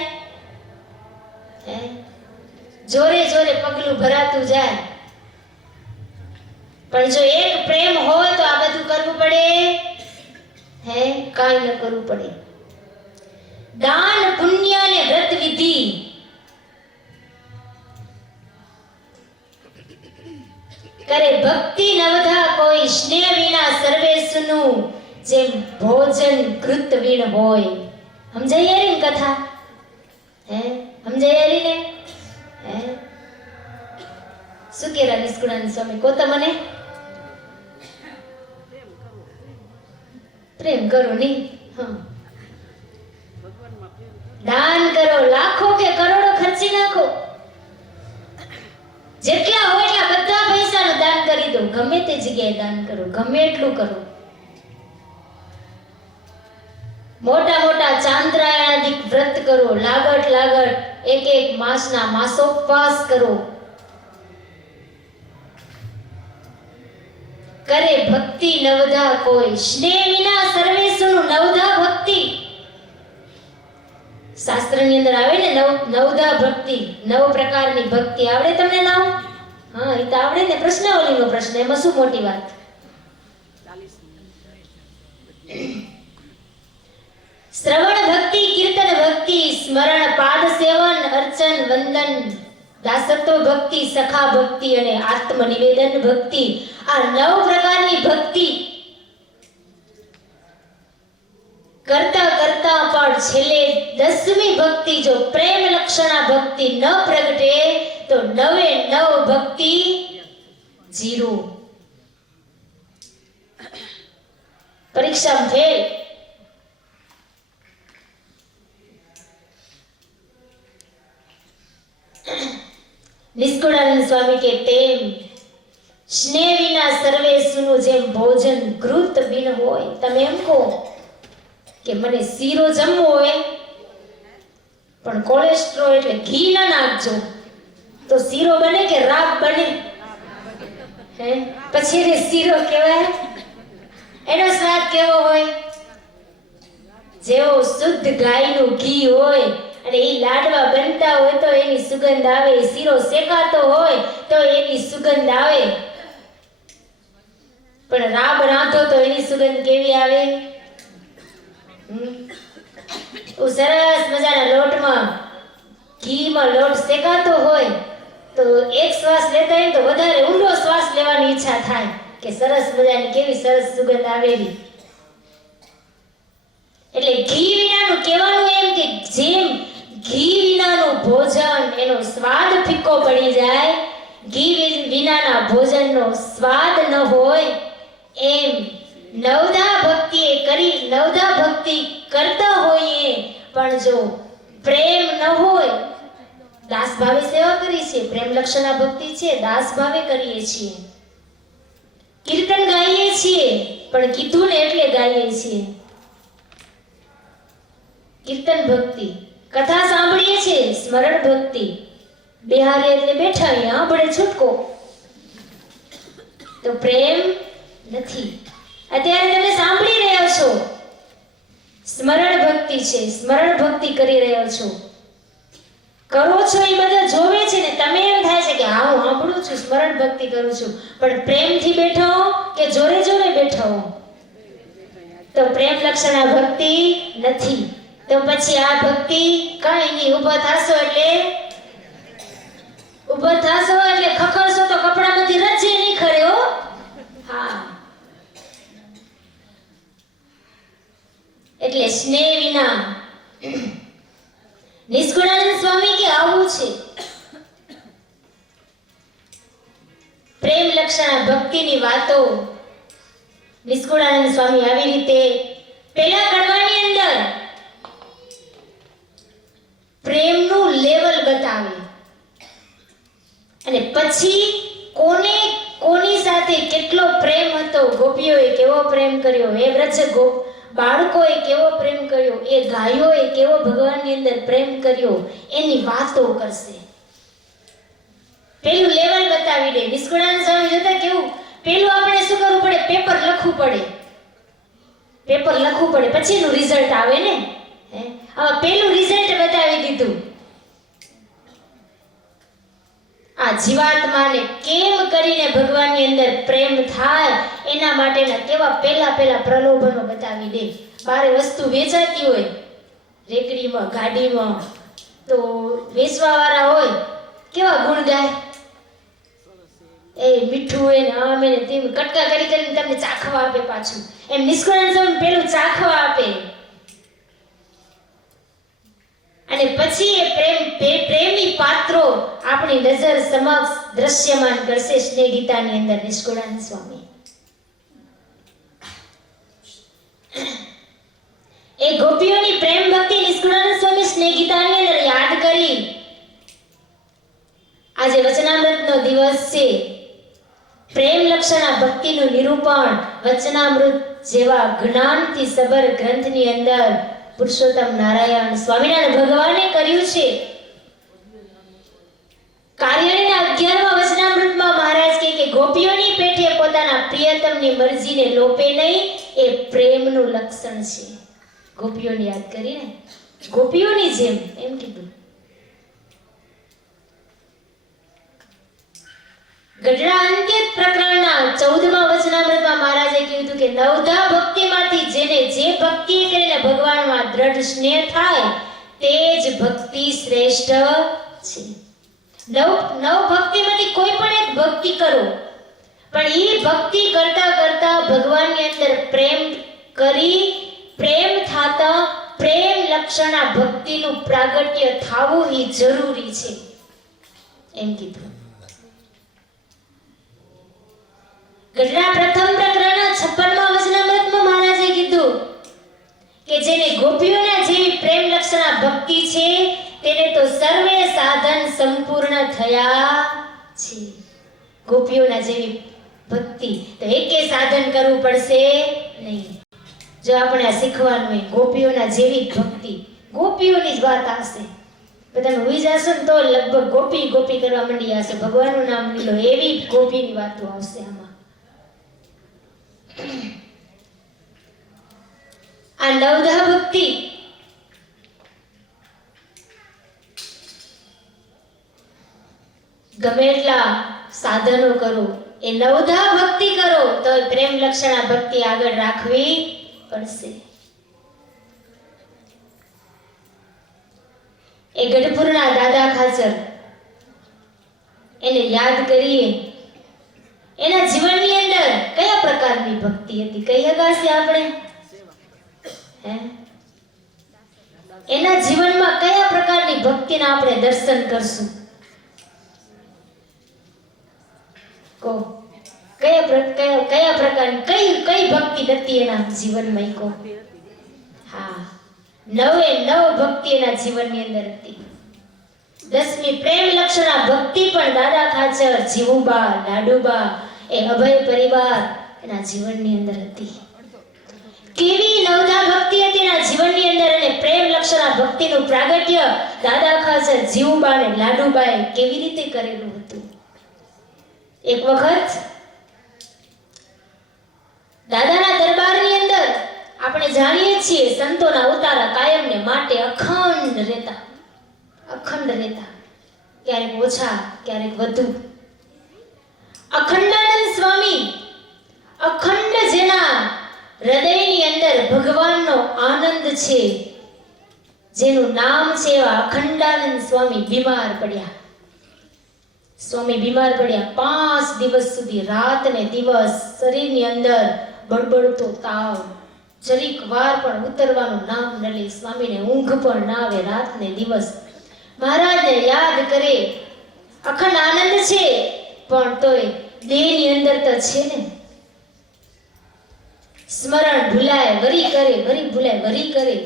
હે? જોરે જોરે પગલું ભરાતું જાય. પણ જો એક પ્રેમ હોય તો આ બધું કરવું પડે? હે? કાંઈ ન કરવું પડે. દાન પુણ્ય અને વ્રત વિધિ કરે ભક્તિ નવધા કોઈ, સ્નેહ વિના સર્વે સુનું, જેમ ભોજન કૃત વીણ હોય. સમજાય યારી ને કથા? હે? સમજાય યારી ને? હે? શું કેરા નિષ્કુળાનંદ સ્વામી કો તમને? પ્રેમ કરો ની. હા, દાન કરો, લાખો કે કરોડો ખર્ચી નાખો, જેટલા હોય એટલા બધા પૈસાનું દાન કરી દો. ગમે તે જગ્યાએ દાન કરો, ગમે એટલું કરો. મોટા મોટા ચાંદ્રાયણાદિક વ્રત કરો, લાગટ લાગટ એક એક માસના માસોપવાસ કરો. કરે ભક્તિ નવધા કોઈ, સ્નેહ વિના સર્વે સુનું. નવધા ભક્તિ શાસ્ત્રની અંદર આવે ને, નવધા ભક્તિ, 9 પ્રકારની ભક્તિ. આવડે તમને નામ? હા, એ તો આવડે ને. પ્રશ્નાવલીનો પ્રશ્ન, એમાં શું મોટી વાત? શ્રવણ ભક્તિ, કીર્તન ભક્તિ, સ્મરણ, પાદ સેવન, અર્ચન, વંદન, દાસત્વ ભક્તિ, સખા ભક્તિ અને આત્મનિવેદન ભક્તિ. આ 9 પ્રકારની ભક્તિ કરતા કરતા પણ છેલ્લે 10મી ભક્તિ જો પ્રેમ લક્ષણા ભક્તિ ન પ્રગટે તો 9 ભક્તિ 0. પરીક્ષામાં ફેલ. નિષ્કુળાનંદ સ્વામી કે તેમ સ્નેહ વિના સર્વે સુનું, જેમ ભોજન ઘૃત બિન હોય. તમે એમ કહો કે મને શીરો જમવો હોય પણ કોલેસ્ટ્રોલ એટલે ઘી ના નાખજો, તો શીરો બને કે રાબ બને? હે? પછી એને શીરો કહેવાય? એનો સ્વાદ કેવો હોય? જેવો શુદ્ધ ગાયનું ઘી હોય અને એ લાડવા બનતા હોય તો એની સુગંધ આવે, શીરો શેકાતો હોય તો એની સુગંધ આવે. પણ રાબ રાંધો તો એની સુગંધ કેવી આવે? સરસ મજાના લોટમાં ઘીમાં લોટ શેકાતો હોય તો એક શ્વાસ લેતા હોય તો વધારે ઊંડો શ્વાસ લેવાની ઈચ્છા થાય કે સરસ મજાની કેવી સરસ સુગંધ આવેલી. એટલે ઘી વિનાનું કહેવાનું એમ કે જેમ ઘી વિનાનું ભોજન એનો સ્વાદ ફીકો પડી જાય, ઘી વિનાના ભોજનનો સ્વાદ ન હોય, એમ નવધા ભક્તિ કરી, નવધા ભક્તિ કરતા હોઈએ પણ જો પ્રેમ ન હોય, દાસ ભાવે સેવા કરી છે, પ્રેમ લક્ષણા ભક્તિ છે, દાસ ભાવે કરીએ છીએ. કીર્તન ગાઈએ છીએ પણ કીધું ને એટલે ગાઈએ છીએ. કીર્તન ભક્તિ, કથા સાંભળીએ છીએ, સ્મરણ ભક્તિ. બિહારે એટલે બેઠા સાંભળે છૂટકો, તો પ્રેમ નથી. અત્યારે તમે સાંભળી રહ્યા છો, સ્મરણ ભક્તિ છે, સ્મરણ ભક્તિ કરી રહ્યા છો, કરો છો, એ બધા જોવે છે ને તમે એમ થાય છે કે હા હું સાંભળું છું, સ્મરણ ભક્તિ કરું છું, પણ પ્રેમથી બેઠો કે જોરે જોરે બેઠો તો પ્રેમ લક્ષણા ભક્તિ નથી. તો પછી આ ભક્તિ કાંઈ નહીં. ઊભા થાશો એટલે ખખડશો તો કપડામાંથી રજે નહીં ખરે હો. હા, એટલે સ્નેહ વિના. નિષ્કુળાનંદ સ્વામી કે આવું છે પ્રેમ લક્ષણા ભક્તિની વાતો. નિષ્કુળાનંદ સ્વામી આવી રીતે પહેલા કડવાની અંદર પ્રેમનું લેવલ બતાવે અને પછી કોની સાથે કેટલો પ્રેમ હતો, ગોપીઓએ કેવો પ્રેમ કર્યો, એ વ્રજ બાળકોએ કેવો પ્રેમ કર્યો, એ ગાયોએ કેવો ભગવાનની અંદર પ્રેમ કર્યો, એની વાતો કરશે. પેલું લેવલ બતાવી દે. નિષ્કુળાનંદ સ્વામી જોતા કેવું પેલું આપણે શું કરવું પડે, પેપર લખવું પડે, પેપર લખવું પડે પછી એનું રિઝલ્ટ આવે ને. હવે પેલું રિઝલ્ટ બતાવી દીધું. આ જીવાત્માને કેમ કરીને ભગવાનની અંદર પ્રેમ થાય એના માટેના કેવા પહેલા પ્રલોભનો બતાવી દે. બારે વસ્તુ વેચાતી હોય રેકડીમાં ગાડીમાં તો વેચવા વાળા હોય કેવા ગુણ ગાય, એ મીઠું હોય ને આમ એને તેમ કટકા કરી કરીને તમને ચાખવા આપે. પાછું એમ નિષ્કુળાનંદ સ્વામી પેલું ચાખવા આપે અને પછી એ પ્રેમી પાત્રો આપણી નજર સમક્ષ દ્રશ્યમાન કરશે. સ્નેહ ગીતાની અંદર નિષ્કુળાનંદ સ્વામી એ ગોપીઓની પ્રેમ ભક્તિ નિષ્કુળાનંદ સ્વામી સ્નેહ ગીતાની અંદર યાદ કરી. આજે વચનામૃતનો દિવસ છે. પ્રેમ લક્ષણા ભક્તિનું નિરૂપણ વચનામૃત જેવા જ્ઞાનથી સબર ગ્રંથની અંદર પુરુષોત્તમ નારાયણ સ્વામિનારાયણ ભગવાને કર્યું છે. કાર્યાણીના 11મા વચનામૃતમાં મહારાજ કહે કે ગોપીઓની પેઠે પોતાના પ્રિયતમની મરજીને લોપે નહીં, એ પ્રેમનું લક્ષણ છે. ગોપીઓને યાદ કરીને ગોપીઓની જેમ એમ કીધું. ગઢડા અંકેત પ્રકરણના 14મા વચનામૃતમાં મહારાજે કહ્યું કે નવધા ભક્તિમાંથી જેને જે ભક્તિ કરીને ભગવાનમાં દ્રઢ સ્નેહ થાય તે જ ભક્તિ શ્રેષ્ઠ છે. નવ ભક્તિમાંથી કોઈ પણ એક ભક્તિ કરો, પણ એ ભક્તિ કરતા કરતા ભગવાનની અંદર પ્રેમ કરી પ્રેમ થાતા પ્રેમ લક્ષણા ભક્તિનું પ્રાગટ્ય થાવું એ જરૂરી છે એમ કીધું. ગઢડા પ્રથમ પ્રકરણના 56મા વચનામૃતમાં મહારાજે કીધું કે જેને ગોપીઓના જેવી પ્રેમ લક્ષણા ભક્તિ છે તેને તો સર્વે સાધન સંપૂર્ણ થયા છે. ગોપીઓના જેવી ભક્તિ તો એકે સાધન કરવું પડશે નહીં. જો આપણે આ શીખવાનું હોય ગોપીઓના જેવી ભક્તિ, ગોપીઓની જ વાત આવશે. તમે હોઈ જશો ને તો લગભગ ગોપી ગોપી કરવા માંડી જશે. ભગવાનનું નામ લીધો એવી ગોપીની વાતો આવશે આમાં. આ નવધા ભક્તિ ગમે એટલા સાધનો કરો, એ નવધા ભક્તિ કરો તો પ્રેમ લક્ષણા ભક્તિ આગળ રાખવી પડશે. એ ગઢપુરના દાદા ખાચર એને યાદ કરીએ. એના જીવનની અંદર કયા પ્રકારની ભક્તિ હતી કઈ હગાશે આપણે? એના જીવનમાં કયા પ્રકારની ભક્તિના આપણે દર્શન કરશું? કહો કયા પ્રકારની કઈ ભક્તિ હતી એના જીવનમાં? કહો. હા, નવે નવ ભક્તિ એના જીવનની અંદર હતી. 10મી પ્રેમ લક્ષણા ભક્તિ પણ દાદા ખાચર, જીવુબા, લાડુબા, એ અભય પરિવાર એના જીવનની અંદર હતી. કેવી નવધા ભક્તિ હતી એના જીવનની અંદર અને પ્રેમ લક્ષણા ભક્તિનું પ્રાગટ્ય દાદા ખાચર, જીવુબા અને લાડુબાએ કેવી રીતે કરેલું હતું? એક વખત દાદાના દરબારની અંદર આપણે જાણીએ છીએ સંતોના ઉતારા કાયમને માટે અખંડ રહેતા, ક્યારેક ઓછા ક્યારેક વધુ. અખંડાનંદ સ્વામી અખંડ જેના હૃદયની અંદર ભગવાનનો આનંદ છે, જેનું નામ છે એવા અખંડાનંદ સ્વામી બીમાર પડ્યા. 5 દિવસ સુધી રાત ને દિવસ શરીરની અંદર બળબડતો તાવ, જરીક વાર પણ ઉતરવાનું નામ ન લે. સ્વામીને ઊંઘ પણ ના આવે રાત ને દિવસ. મહારાજને યાદ કરે, અખંડ આનંદ છે પણ તોય દેહની અંદર તો છે ને. સ્મરણ ભૂલાય વરી કરે, વરી ભૂલાય વરી કરે,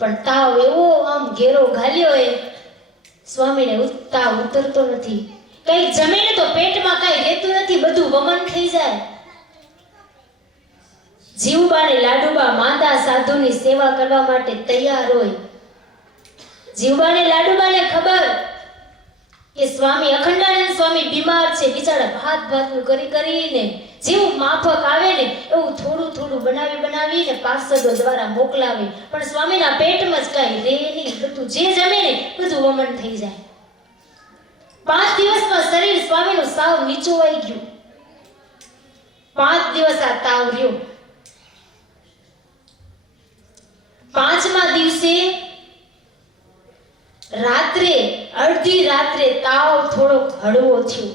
પણ તાવ એવો આમ ઘેરો ઘાલ્યો હોય સ્વામીને તાવ ઉતરતો નથી. કઈ જમીને તો પેટમાં કઈ રહેતું નથી, બધું વમન થઈ જાય. જીવુબા ને લાડુબા માંદા સાધુની સેવા કરવા માટે તૈયાર હોય. જીવુબા ને લાડુબાને ખબર કે સ્વામી અખંડાનંદ સ્વામી બીમાર છે, બિચારા ભાતનું કરી કરીને જેવું માફક આવે ને એવું થોડું થોડું બનાવીને પાર્ષદો દ્વારા મોકલાવે, પણ સ્વામીના પેટમાં જ કાંઈ રહે નહીં, બધું જે જમે ને બધું વમન થઈ જાય. 5 દિવસમાં શરીર સ્વામીનું સાવ નીચોવાઈ ગયું. 5 દિવસ આ તાવ રહ્યો. 5મા દિવસે રાત્રે, અડધી રાત્રે તાવ થોડો હળવો થયો.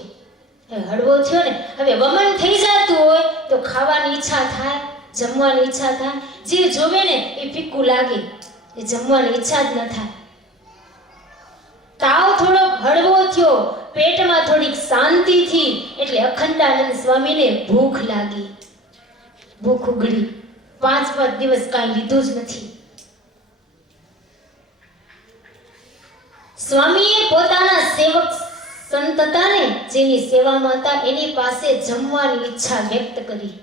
હળવો થયો ને, હવે વમન થઈ જતું હોય તો ખાવાની ઈચ્છા થાય, જમવાની ઈચ્છા થાય, જે જોવે ને એ ફીક્કું લાગે, એ જમવાની ઈચ્છા જ ન થાય. તાવ થોડો હળવો થયો, પેટમાં થોડીક શાંતિ થી, એટલે અખંડાનંદ સ્વામીને ભૂખ લાગી, ભૂખ ઉગડી. 5 દિવસ કાંઈ લીધું જ નથી. સ્વામીએ પોતાના સેવક સંત હતા ને, જેની સેવામાં હતા, એની પાસે જમવાની ઈચ્છા વ્યક્ત કરી.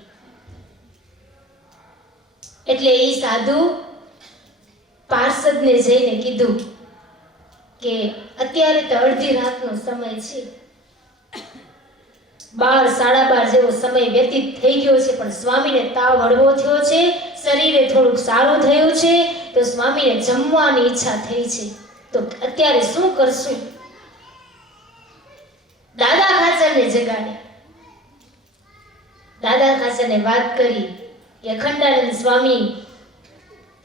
એટલે એ સાધુ પાર્ષદને જઈને કીધું કે અત્યારે તો અડધી રાતનો સમય છે, 12, 12:30 જેવો સમય વ્યતીત થઈ ગયો છે, પણ સ્વામીને તાવ હળવો થયો છે, શરીરે થોડુંક સારું થયું છે, તો સ્વામીને જમવાની ઈચ્છા થઈ છે, તો અત્યારે શું કરશું? દાદા ખાચરને જગાડ્યા. દાદા ખાચરને વાત કરી કે અખંડાનંદ સ્વામી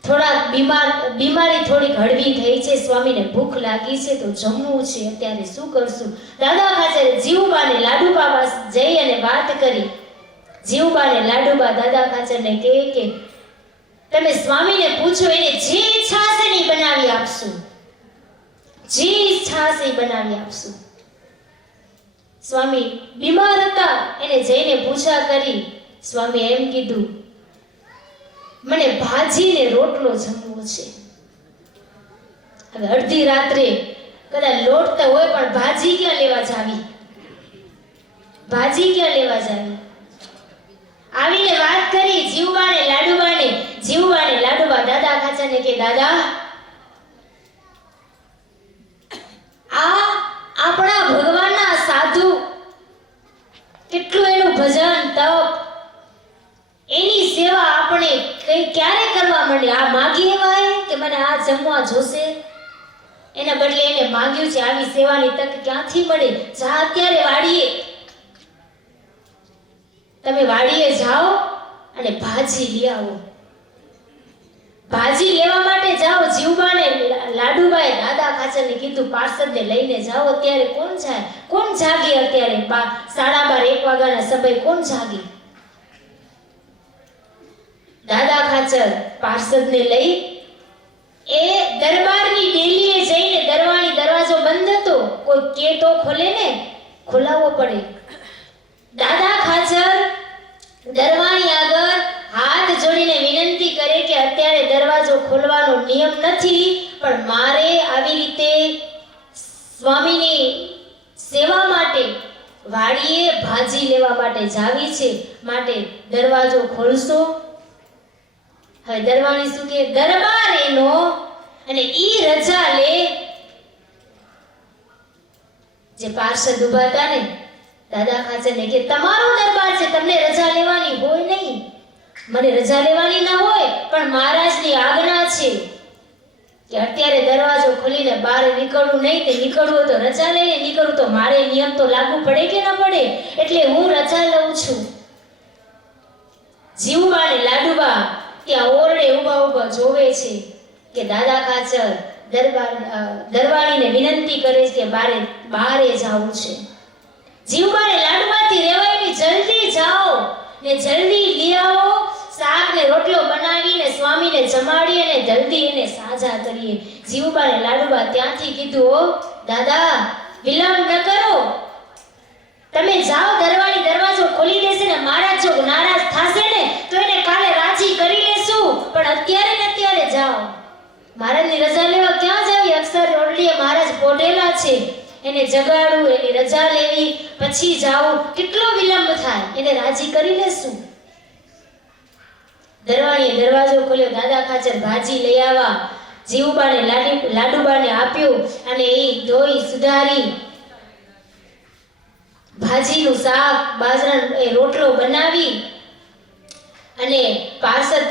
થોડા બીમારી થોડીક હળવી થઈ છે, સ્વામીને ભૂખ લાગી છે, તો જમવું છે, અત્યારે શું કરશું? દાદા ખાચરે જીવબાને લાડુબા પાસે જઈ અને વાત કરી. જીવબાને લાડુબા દાદા ખાચરને કહે કે તમે સ્વામીને પૂછો, એને જે ઈચ્છા છે ને બનાવી આપશું, જે ઈચ્છા છે બનાવી આપશું. સ્વામી બીમાર હતા, એને જઈને પૂછા કરી. સ્વામી એમ કીધું, મને ભાજીને રોટલો જમવો છે. હવે અડધી રાત્રે કદાચ લોટ તો હોય, પણ ભાજી ક્યાં લેવા જાવી? ભાજી ક્યાં લેવા જાવી? આવીને વાત કરી જીવબાને લાડુબાને. જીવબાને લાડુબા દાદા ખાચરને કે દાદા, આ આપણા ભગવાનના સાધુ કેટલું એનું ભજન તપ, એની સેવા આપણે કઈ ક્યારે કરવા માંડે? આ માગી એવાય કે મને આ જમવા જોશે, એના બદલે એને માંગ્યું છે. આવી સેવાની તક ક્યાંથી મળે? જા અત્યારે વાડીએ, તમે વાડીએ જાઓ અને ભાજી લઈ આવો. ભાજી લેવા માટે જાઓ. જીવબાને લાડુબાએ દાદા ખાચરને કીધું પાર્ષદને લઈને જાઓ. અત્યારે કોણ જાય? કોણ જાગે? અત્યારે 12:30 1 વાગ્યાના સમય કોણ જાગે? દાદા ખાચર પાર્ષદને લઈ એ દરબારની ડેલીએ જઈને, દરવાણી દરવાજો બંધ હતો, કોઈ કે તો ખોલે ને, ખોલાવવો પડે. દાદા ખાચર દરવાણી આગળ હાથ જોડીને વિનંતી કરે કે અત્યારે દરવાજો ખોલવાનો નિયમ નથી, પણ મારે આવી રીતે સ્વામીની સેવા માટે વાડીએ ભાજી લેવા માટે જાવી છે, માટે દરવાજો ખોલશો? હવે દરવાણી શું કે, દરબાર એનો, અને ઈ રજા લે. જે પાર્ષદ ઉભા હતા ને, દાદા ખાચરને કે તમારો દરબાર છે, તમને રજા લેવાની હોય નહીં. મને રજા લેવાની ના હોય, પણ મહારાજની આજ્ઞા છે કે અત્યારે દરવાજો ખોલીને બહાર નીકળવું નહીં. તે નીકળવું તો રજા લઈને નીકળવું, તો મારે નિયમ તો લાગુ પડે કે ના પડે? એટલે હું રજા લઉં છું. જીવબાને લાડુબા ત્યાં ઓરડે ઊભા જોવે છે કે દાદા ખાચર દરબારીને વિનંતી કરે છે કે બહારે જાવું છે. જીવબાને લાડુબાથી રેવાય નહીં, જલ્દી જાઓ ને જલ્દી લઈ આવો. શાક ને રોટલો બનાવીને સ્વામીને જમાડી અને જલ્દી એને સાજા કરીએ. જીવબાને લાડુબા ત્યાંથી કીધું, ઓ દાદા, વિલંબ ન કરો, તમે જાઓ. દરવાણી દરવાજો ખોલી દેશે ને મહારાજ જો નારાજ થશે ને તો એને કાલે રાજી કરી લેશું, પણ અત્યારે ને અત્યારે જાઓ. મહારાજની રજા લેવા ક્યાં જાવી? અક્ષર ઓરડીએ મહારાજ પોઢેલા છે, એને જગાડવું, એની રજા લેવી, પછી જાવું, કેટલો વિલંબ થાય? એને રાજી કરી લેશું. દરવાણીએ દરવાજો ખોલ્યો. દાદા ખાચર ભાજી લઈ આવ્યા. જીવબાને લાડુબાને આપ્યું અને એ ધોઈ સુધારી ભાજીનું શાક, બાજરાનો એ રોટલો બનાવી અને પાર્ષદ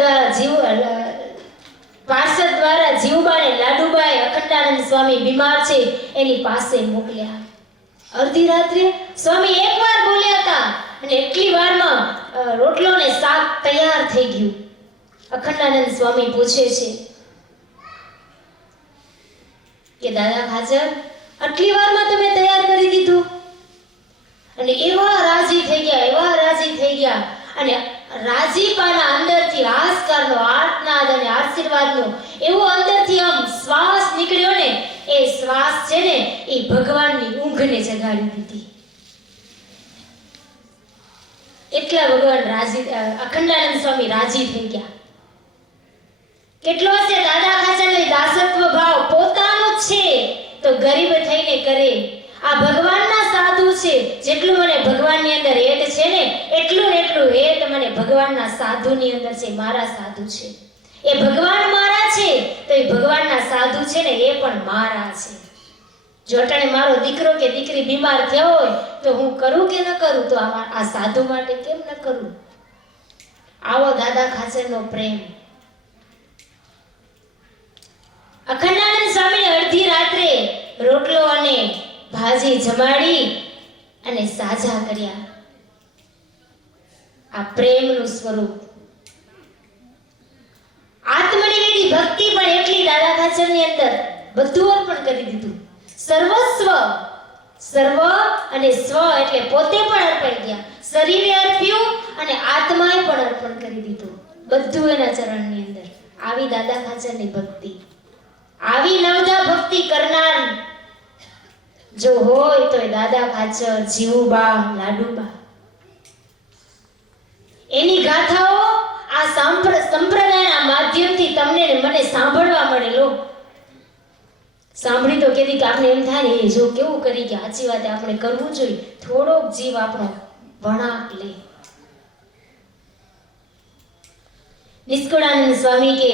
દ્વારા જીવબાને લાડુબાઈ અખંડાનંદ સ્વામી બીમાર છે એની પાસે મોકલ્યા. અડધી રાત્રે સ્વામી એકવાર બોલ્યા હતા અને એટલી વારમાં રોટલો ને શાક તૈયાર થઈ ગયું. અખંડાનંદ સ્વામી પૂછે છે કે દાદા ખાચર, આટલી વારમાં તમે તૈયાર કરી દીધું? અને એવા રાજી થઈ ગયા અને રાજીપાના અંદરથી હાશકારનો આર્તનાદ અને આશીર્વાદનો એવો અંદરથી આમ શ્વાસ નીકળ્યો ને, એ શ્વાસ છે ને એ ભગવાનની ઊંઘને જગાડી દીધી. એટલા ભગવાન અખંડાનંદ સ્વામી રાજી થઈ ગયા. કેટલો છે દાદા ખાચરને દાસત્વ ભાવ, પોતાનો જ છે તો ગરીબ થઈને કરે. આ ભગવાનના સાધુ છે, જેટલું મને ભગવાનની અંદર હેત છે ને એટલું ને એટલું હેત મને ભગવાનના સાધુની અંદર છે. મારા સાધુ છે, એ ભગવાન મારા છે તો એ ભગવાનના સાધુ છે ને એ પણ મારા છે. જો અટાણે મારો દીકરો કે દીકરી બીમાર થયો હોય તો હું કરું કે ન કરું, તો આ સાધુ માટે કેમ ન કરું? આવો દાદા ખાચરનો પ્રેમ. અખંડાનંદ સ્વામી અડધી રાત્રે રોટલો અને ભાજી જમાડી અને સાજા કર્યા. આ પ્રેમનું સ્વરૂપ. આત્મનિવેદી ભક્તિ પણ એટલી દાદા ખાચરની અંદર, બધું અર્પણ કરી દીધું. સર્વસ્વ, સર્વ અને સ્વ એટલે પોતે પણ અર્પણ કર્યા. શરીરે અર્પ્યું અને આત્માએ પણ અર્પણ કરી દીધું. બધું એના ચરણની અંદર. આવી દાદા ખાચરની ભક્તિ, આવી નવધા ભક્તિ કરનાર જો હોય તો એ દાદા ખાચર, જીવુબા, લાડુબા. એની ગાથાઓ આ સંપ્રદાયના માધ્યમથી તમને ને મને સાંભળવા મળે. લો, સાંભળી તો કેદી કે આપણે એમ થાય ને, જો કેવું કરી કે સાચી વાત આપણે કરવું જોઈએ. થોડોક જીવ આપણો વણાક લે. નિષ્કુળાનંદ સ્વામી કે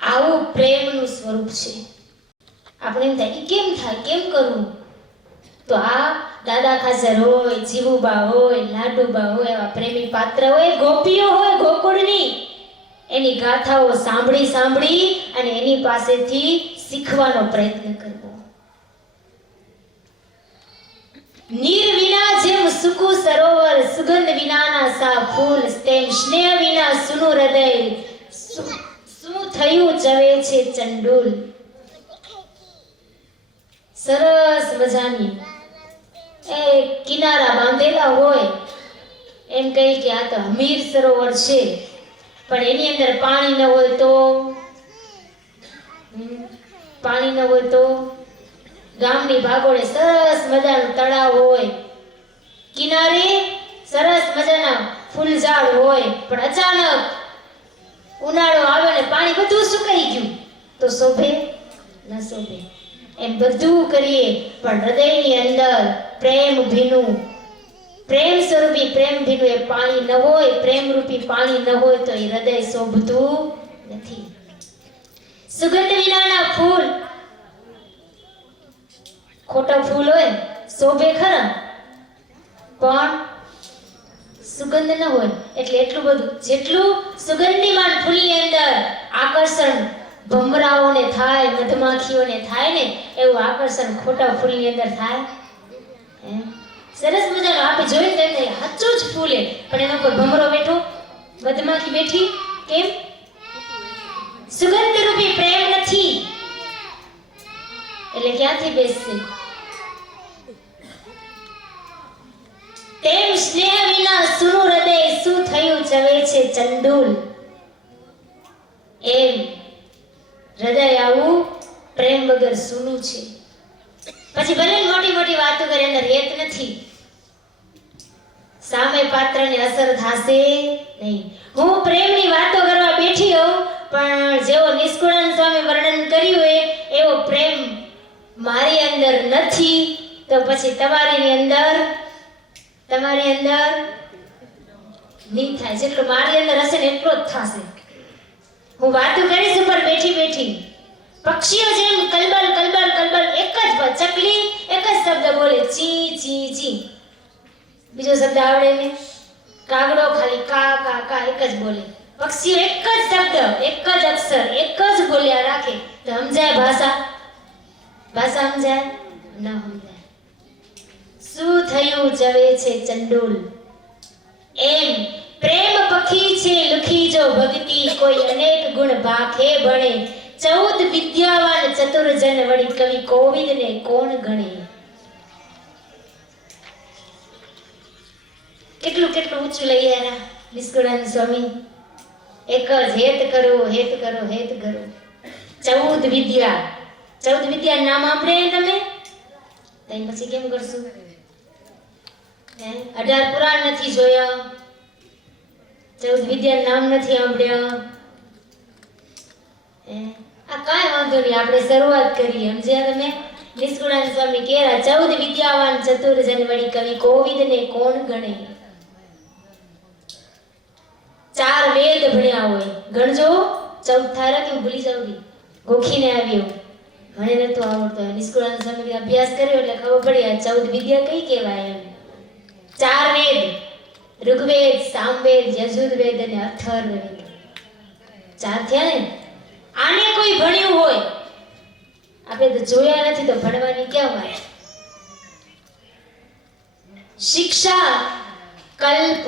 આવું પ્રેમનું સ્વરૂપ છે. આપણે એમ થાય કેમ થાય, કેમ કરવું? તો આ દાદા ખાચર હોય, જીવુબા હોય, લાડુબા હોય, એવા પ્રેમી પાત્ર હોય, ગોપીઓ હોય ગોકુળની, એની ગાથાઓ સાંભળી અને એની પાસેથી શીખવાનો પ્રયત્ન કરવો. નીર વિના જેમ સૂકું સરોવર, સુગંધ વિનાના સા ફૂલ, તેમ સ્નેહ વિના સુનું હૃદય, શું થયું ચવે છે ચંડુલ. સરસ મજાની એ કિનારા બાંધેલા હોય, એમ કહી કે આ તો હમીર સરોવર છે, પણ એની અંદર પાણી ન હોય તો ગામની ભાગોળે સરસ મજાનું તળાવ હોય, કિનારે સરસ મજાના ફૂલઝાડ હોય, પણ અચાનક ઉનાળો આવે ને પાણી બધું સુકાઈ ગયું તો શોભે ન શોભે? એમ બધું કરીએ પણ હૃદયની અંદર પ્રેમ ભીનું, પ્રેમ સ્વરૂપી પ્રેમ ભીનું એ પાણી ન હોય, પ્રેમ રૂપી પાણી ન હોય તો એ હૃદય શોભતું નથી. સુગંધ વિનાના ફૂલ, ખોટા ફૂલ હોય શોભે ખરા, પણ સુગંધ ન હોય એટલે એટલું બધું. જેટલું સુગંધીમાન ફૂલની અંદર આકર્ષણ ભમરાઓને થાય, મધમાખીઓને થાય ને, એવું આકર્ષણ ખોટા ફૂલની અંદર થાય. સરસ મજાનું આપણે જોઈને તેમને સાચું જ ફૂલ પણ એના પર ભમરો બેઠો, મધમાખી બેઠી, કેમ? સુગંધ રૂપી પ્રેમ નથી એટલે ક્યાંથી બેસશે? તેમ સ્નેહ વિના સુનું હૃદય, શું થયું ચવે છે ચંડુલ. એમ હૃદય આવું પ્રેમ વગર સૂનું છે. પછી ભલે મોટી મોટી વાતો કરે, અંદર હેત નથી, સામે પાત્રને અસર થશે નહીં. હું પ્રેમની વાતો કરવા બેઠી હોઉં પણ જેવો નિષ્કુળાનંદ સ્વામી વર્ણન કર્યું હોય એવો પ્રેમ મારી અંદર નથી, તો પછી તમારી અંદર નહીં થાય. જેટલો મારી અંદર હશે ને એટલો જ થશે. હું વાતો કરીશ ઉપર બેઠી પક્ષીઓ જેમ કલબલ કલબલ કલબલ, એક જ ચકલી એક જ શબ્દ બોલે, ચી ચી ચી. બીજો શબ્દ આવડે ને? કાગડો ખાલી કા કા કા એક જ બોલે. પક્ષીઓ એક જ શબ્દ, એક જ અક્ષર, એક જ બોલ્યા રાખે. તો સમજાય ભાષા? ભાષા સમજાય? ન સમજાય. શું થયું જવે છે ચંડોળ, એમ પ્રેમ પખી છે લખી જો ભક્તિ, કોઈ અનેક ગુણ ભાખે ભણે. 14 વિદ્યાવાન ચતુર્જન વળી કવિ કોવિદ ને કોણ ગણે. કેટલું કેટલું ઊંચું લઈ આવ્યા નિષ્કુળાનંદ સ્વામી. એક જ હેત કરો હેત કરો હેત કરો. 14 વિદ્યા. 14 વિદ્યા નામ સાંભળે તમે? તઈ પછી કેમ કરશું? 18 પુરાણ નથી જોયા, 14 વિદ્યા નામ નથી સાંભળ્યા. આ કાંઈ વાંધો નહીં, આપણે શરૂઆત કરીએ. સમજ્યા તમે? નિષ્કુળાનંદ સ્વામી કેરા 14 વિદ્યાવાન ચતુર્જન વળી કવિ કોવિદ ને કોણ ગણે. 4 વેદ ભણ્યા હોય. ગણજો 14 થારા કે ભૂલી જાવ રી ગોખીને આવ્યો. મને નતો આવડતો. નિષ્કુળાનંદ સ્વામી અભ્યાસ કર્યો એટલે ખબર પડી આ 14 વિદ્યા કઈ કહેવાય એમ. 4 વેદ, ઋગ્વેદ, સામવેદ, યજુર્વેદ અને અથર્વવેદ. 4 થયા ને? આને કોઈ ભણ્યું હોય, આપણે તો જોયા નથી તો ભણવાની ક્યાં વાત. શિક્ષા, કલ્પ,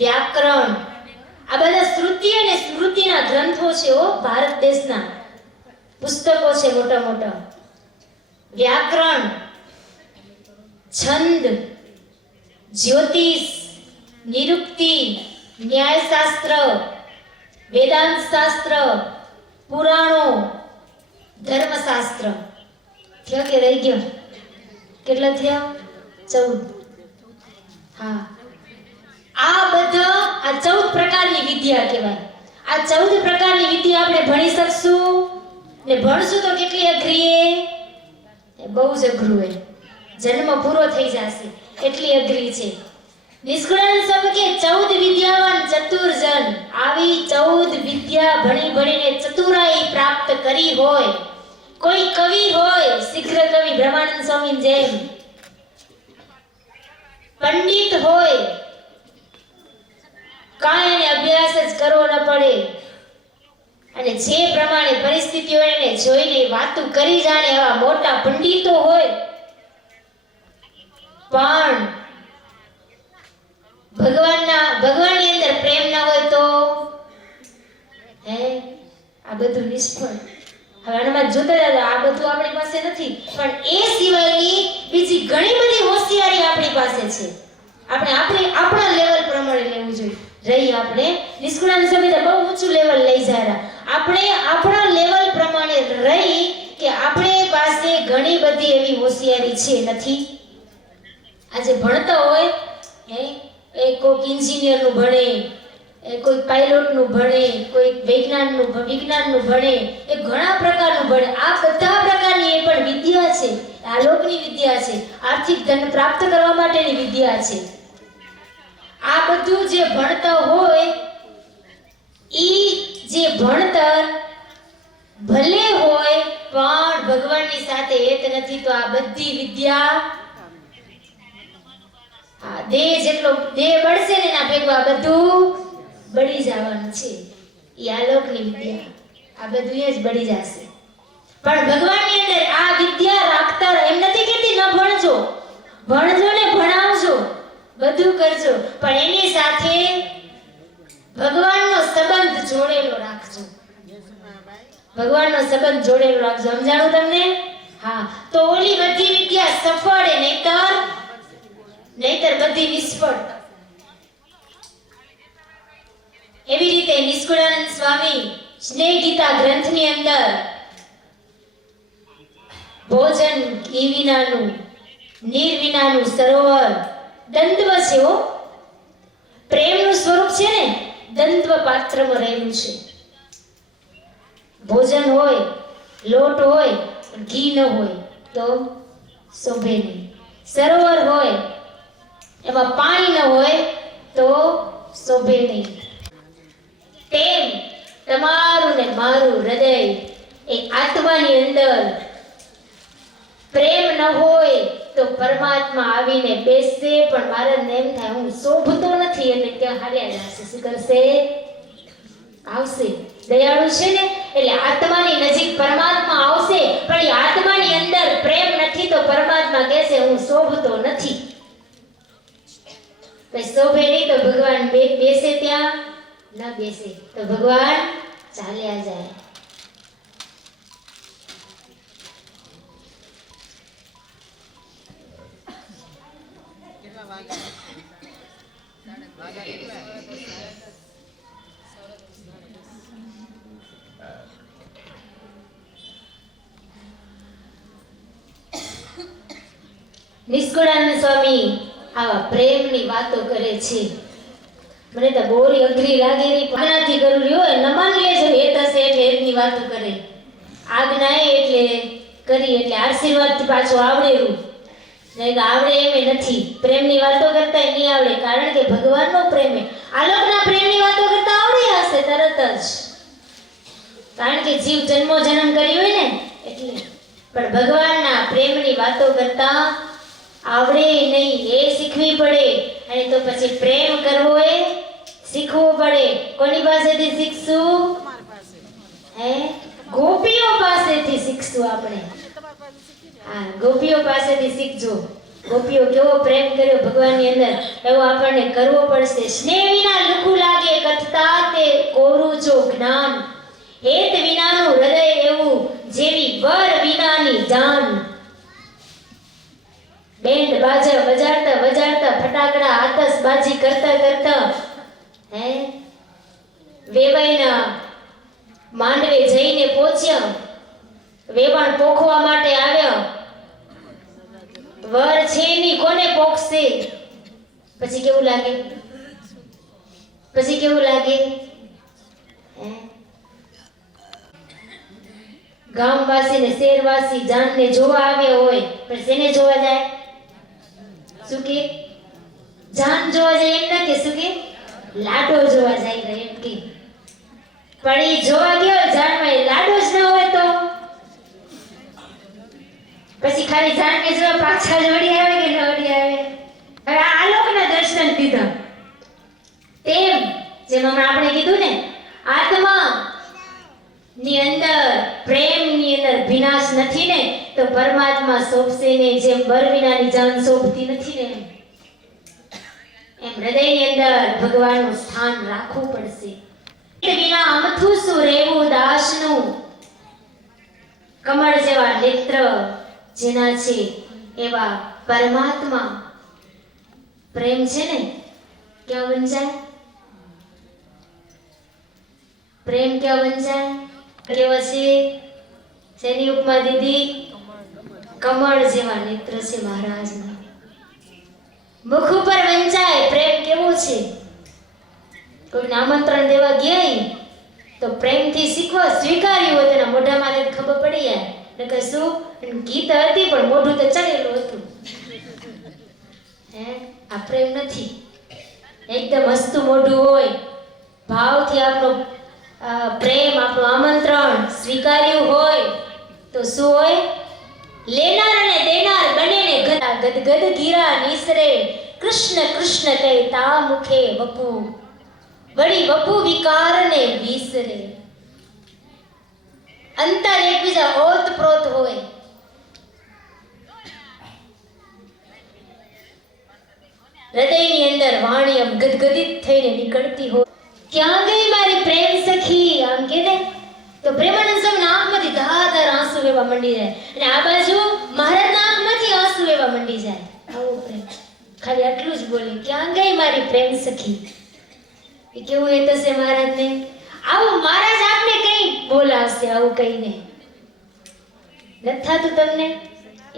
વ્યાકરણ આ બધા શ્રુતિ અને સ્મૃતિના ગ્રંથો છે. ભારત દેશના પુસ્તકો છે મોટા મોટા. વ્યાકરણ, છંદ, જ્યોતિષ, નિરુક્તિ, ન્યાયશાસ્ત્ર, વેદાંત શાસ્ત્ર, પુરાણો, ધર્મશાસ્ત્ર. થયા કે રહી ગયો? કેટલા થયા? 14. હા, આ બધા આ 14 પ્રકારની વિદ્યા કહેવાય. આ 14 પ્રકારની વિદ્યા આપણે ભણી શકશું ને ભણશું તો કેટલી અઘરી એ બહુ જ અઘરું છે. જન્મ પૂરો થઈ જશે એટલી અઘરી છે. નિષ્કુળાનંદ સ્વામી કે 14 વિદ્યાવાન ચતુર્જન. આવી 14 વિદ્યા ભણી ભણીને ચતુરાઈ પ્રાપ્ત કરી હોય કોઈ કવિ હોય, શીઘ્ર કવિ બ્રહ્માનંદ સ્વામી જેમ, પંડિત હોય, કાંઈ એને અભ્યાસ જ કરવો ન પડે અને જે પ્રમાણે પરિસ્થિતિઓ એને જોઈને વાતો કરી જાણે એવા મોટા પંડિતો હોય, પણ ભગવાનની અંદર પ્રેમ ના હોય તો આ બધું નિષ્ફળ. હવે આમાં જોતા હતા આ બધું આપણી પાસે નથી, પણ એ સિવાયની બીજી ઘણી બધી હોશિયારી આપણી પાસે છે. આપણે આપણા લેવલ પ્રમાણે લેવું જોઈએ. રહી આપણે નિષ્કુળાનંદ સ્વામી તો બહુ ઊંચું લેવલ લઈ જાય. આપણે આપણા લેવલ પ્રમાણે રહી કે આપણે પાસે ઘણી બધી એવી હોશિયારી છે નથી. આજે ભણતા હોય એ કોઈક એન્જિનિયરનું ભણે, કોઈ પાયલોટનું ભણે, કોઈ વિજ્ઞાનનું ભણે, એ ઘણા પ્રકારનું ભણે. આ બધા પ્રકારની એ પણ વિદ્યા છે. આલોકની વિદ્યા છે, આર્થિક ધન પ્રાપ્ત કરવા માટેની વિદ્યા છે. આ બધું જે ભણતર હોય ઈ જે ભણતર ભલે હોય પણ ભગવાનની સાથે એક નથી. તો આ બધી વિદ્યા દેહ જેટલો દેહ બળશે ને એના ભેગું આ બધું બળી જવાનું છે. એ આલોકની વિદ્યા આ બધું એ જ બળી જશે. પણ ભગવાનની અંદર આ વિદ્યા રાખતા એમ નથી કહેતી ન ભણજો, ભણજો ને ભણાવજો, બધું કરજો, પણ એની સાથે ભગવાનનો સંબંધ જોડેલો રાખજો. ભગવાનનો સંબંધ જોડેલો રાખજો. સમજાણું તમને? હા, તો ઓલી બધી વિદ્યા સફળ નહીતર બધી નિષ્ફળ. એવી રીતે નિષ્કુળાનંદ સ્વામી સ્નેહ ગીતા ગ્રંથની અંદર ભોજન ઘી વિનાનું, નીર વિનાનું સરોવર, દંત્વ છે. પ્રેમનું સ્વરૂપ છે ને દંત્વ પાત્રમાં રહેલું છે. ભોજન હોય, લોટ હોય, ઘી ન હોય તો શોભે નહીં. સરોવર હોય એમાં પાણી ન હોય તો શોભે નહીં. તેમ તમારું ને મારું હૃદય એ આત્માની અંદર પ્રેમ ન હોય તો પરમાત્મા આવીને બેસશે પણ મારા એમ થાય હું શોભતો નથી એટલે ત્યાં હાલ્યા જશે. શું કરશે? આવશે. દયાળુ છે ને એટલે આત્માની નજીક પરમાત્મા આવશે પણ એ આત્માની અંદર પ્રેમ નથી તો પરમાત્મા કહેશે હું શોભતો નથી. પછી શોભે નહીં તો ભગવાન બેસે ત્યાં ન બેસે તો ભગવાન ચાલ્યા જાય. નિષ્કુળાનંદ સ્વામી આવા પ્રેમની વાતો કરે છે. મને તો બોરી અઘરી લાગે નહીં પાનાથી કરું રહ્યો નમન લેજો એ થશે એટલે એની વાતો કરે. આજ્ઞા એટલે કરી એટલે આશીર્વાદ પાછું આવડેલું નહીં આવડે એમ નથી. પ્રેમની વાતો કરતા નહીં આવડે કારણ કે ભગવાનનો પ્રેમ આલોકના પ્રેમની વાતો કરતા આવડી હશે તરત જ કારણ કે જીવ જન્મો જન્મ કરી હોય ને એટલે. પણ ભગવાનના પ્રેમની વાતો કરતા આવડે નહીં એ શીખવી પડે અને તો પછી પ્રેમ કરવો એ શીખવું પડે. કોની પાસેથી શીખશું? હે ગોપીઓ પાસેથી શીખશું આપણે. હા ગોપીઓ પાસેથી શીખજો. ગોપીઓ કેવો પ્રેમ કર્યો ભગવાનની અંદર એવો આપણને કરવો પડશે. સ્નેહ વિના લુખું લાગે કથતા તે કોરું જો જ્ઞાન હેત વિનાનું હૃદય એવું જેવી વર વિનાની જાન. બેન્ડ બાજા વજાડતા વજાડતા ફટાકડા આતશબાજી કરતા કરતા હે વેવાઈના માંડવે જઈને પહોંચ્યા. વેવાણ પોખવા માટે આવ્યા. વર છે ની કોને પોખશે? પછી કેવું લાગે? પછી કેવું લાગે? હે ગામવાસી ને શહેરવાસી જાનને જોવા આવ્યા હોય પણ શેને જોવા જાય? શું કે જાન જોવા જાય એમ ના કે શું કે લાડો જોવા જાય એમ કે. પણ એ જોવા ગયો જાનમાં એ લાડો જ ન હોય તો પછી ખાલી જાનને જોવા પાછા વળી આવે કે ન વળી આવે? હવે આ લોકના દર્શન દીધા તેમ જેમ હમણાં આપણે કીધું ને આત્મા ની અંદર પ્રેમ ની અંદર વિનાશ નથી ને તો પરમાત્મા શોભશે ને જેમ બર વિનાની જાન શોભતી નથી ને એમ હૃદયની અંદર ભગવાનનું સ્થાન રાખવું પડશે. વિના અમથું શું રહેવું દાસનું કમળ જેવા નેત્ર જેના છે એવા પરમાત્મા પ્રેમ છે ને ક્યાં બન જાય? પ્રેમ ક્યાં બન જાય? કેવા છે? શેની ઉપમા દીધી? કમળ જેવા નેત્ર છે મહારાજના. મુખ ઉપર વંચાય પ્રેમ કેવો છે? કોઈને આમંત્રણ દેવા ગયા તો પ્રેમથી શીખવા સ્વીકાર્યું હોય તેના મોઢામાંથી ખબર પડી જાય નકર શું ગીત હતી પણ મોઢું તો ચડેલું હતું. હે આ પ્રેમ નથી. એકદમ હસતું મોઢું હોય ભાવથી આપણો પ્રેમ આપણું આમંત્રણ સ્વીકાર્યું હોય તો શું હોય? લેનાર અને દેનાર બંનેને ગદગદ ગીરા નીસરે કૃષ્ણ કૃષ્ણ કહે તા મુખે વપુ વળી વપુ વિકારને વિસરે. અંતર એકબીજા ઓતપ્રોત હોય. હૃદયની અંદર વાણી આમ ગદગદિત થઈને નીકળતી હોય. ક્યાં ગઈ મારી પ્રેમ સખી આમ કે ને તો પ્રેમાનંદ સ્વામીના આંખમાંથી ધાધાર આંસુ વહેવા મંડી જાય અને આ બાજુ મહારાજના આંખમાંથી આંસુ વહેવા મંડી જાય. આવો પ્રેમ ખાલી આટલું જ બોલે ક્યાં ગઈ મારી પ્રેમ સખી. એ કેવું એ થશે મહારાજને? આવું મહારાજ આપને કઈ બોલાવશે આવું કહીને? નથી થતું તમને?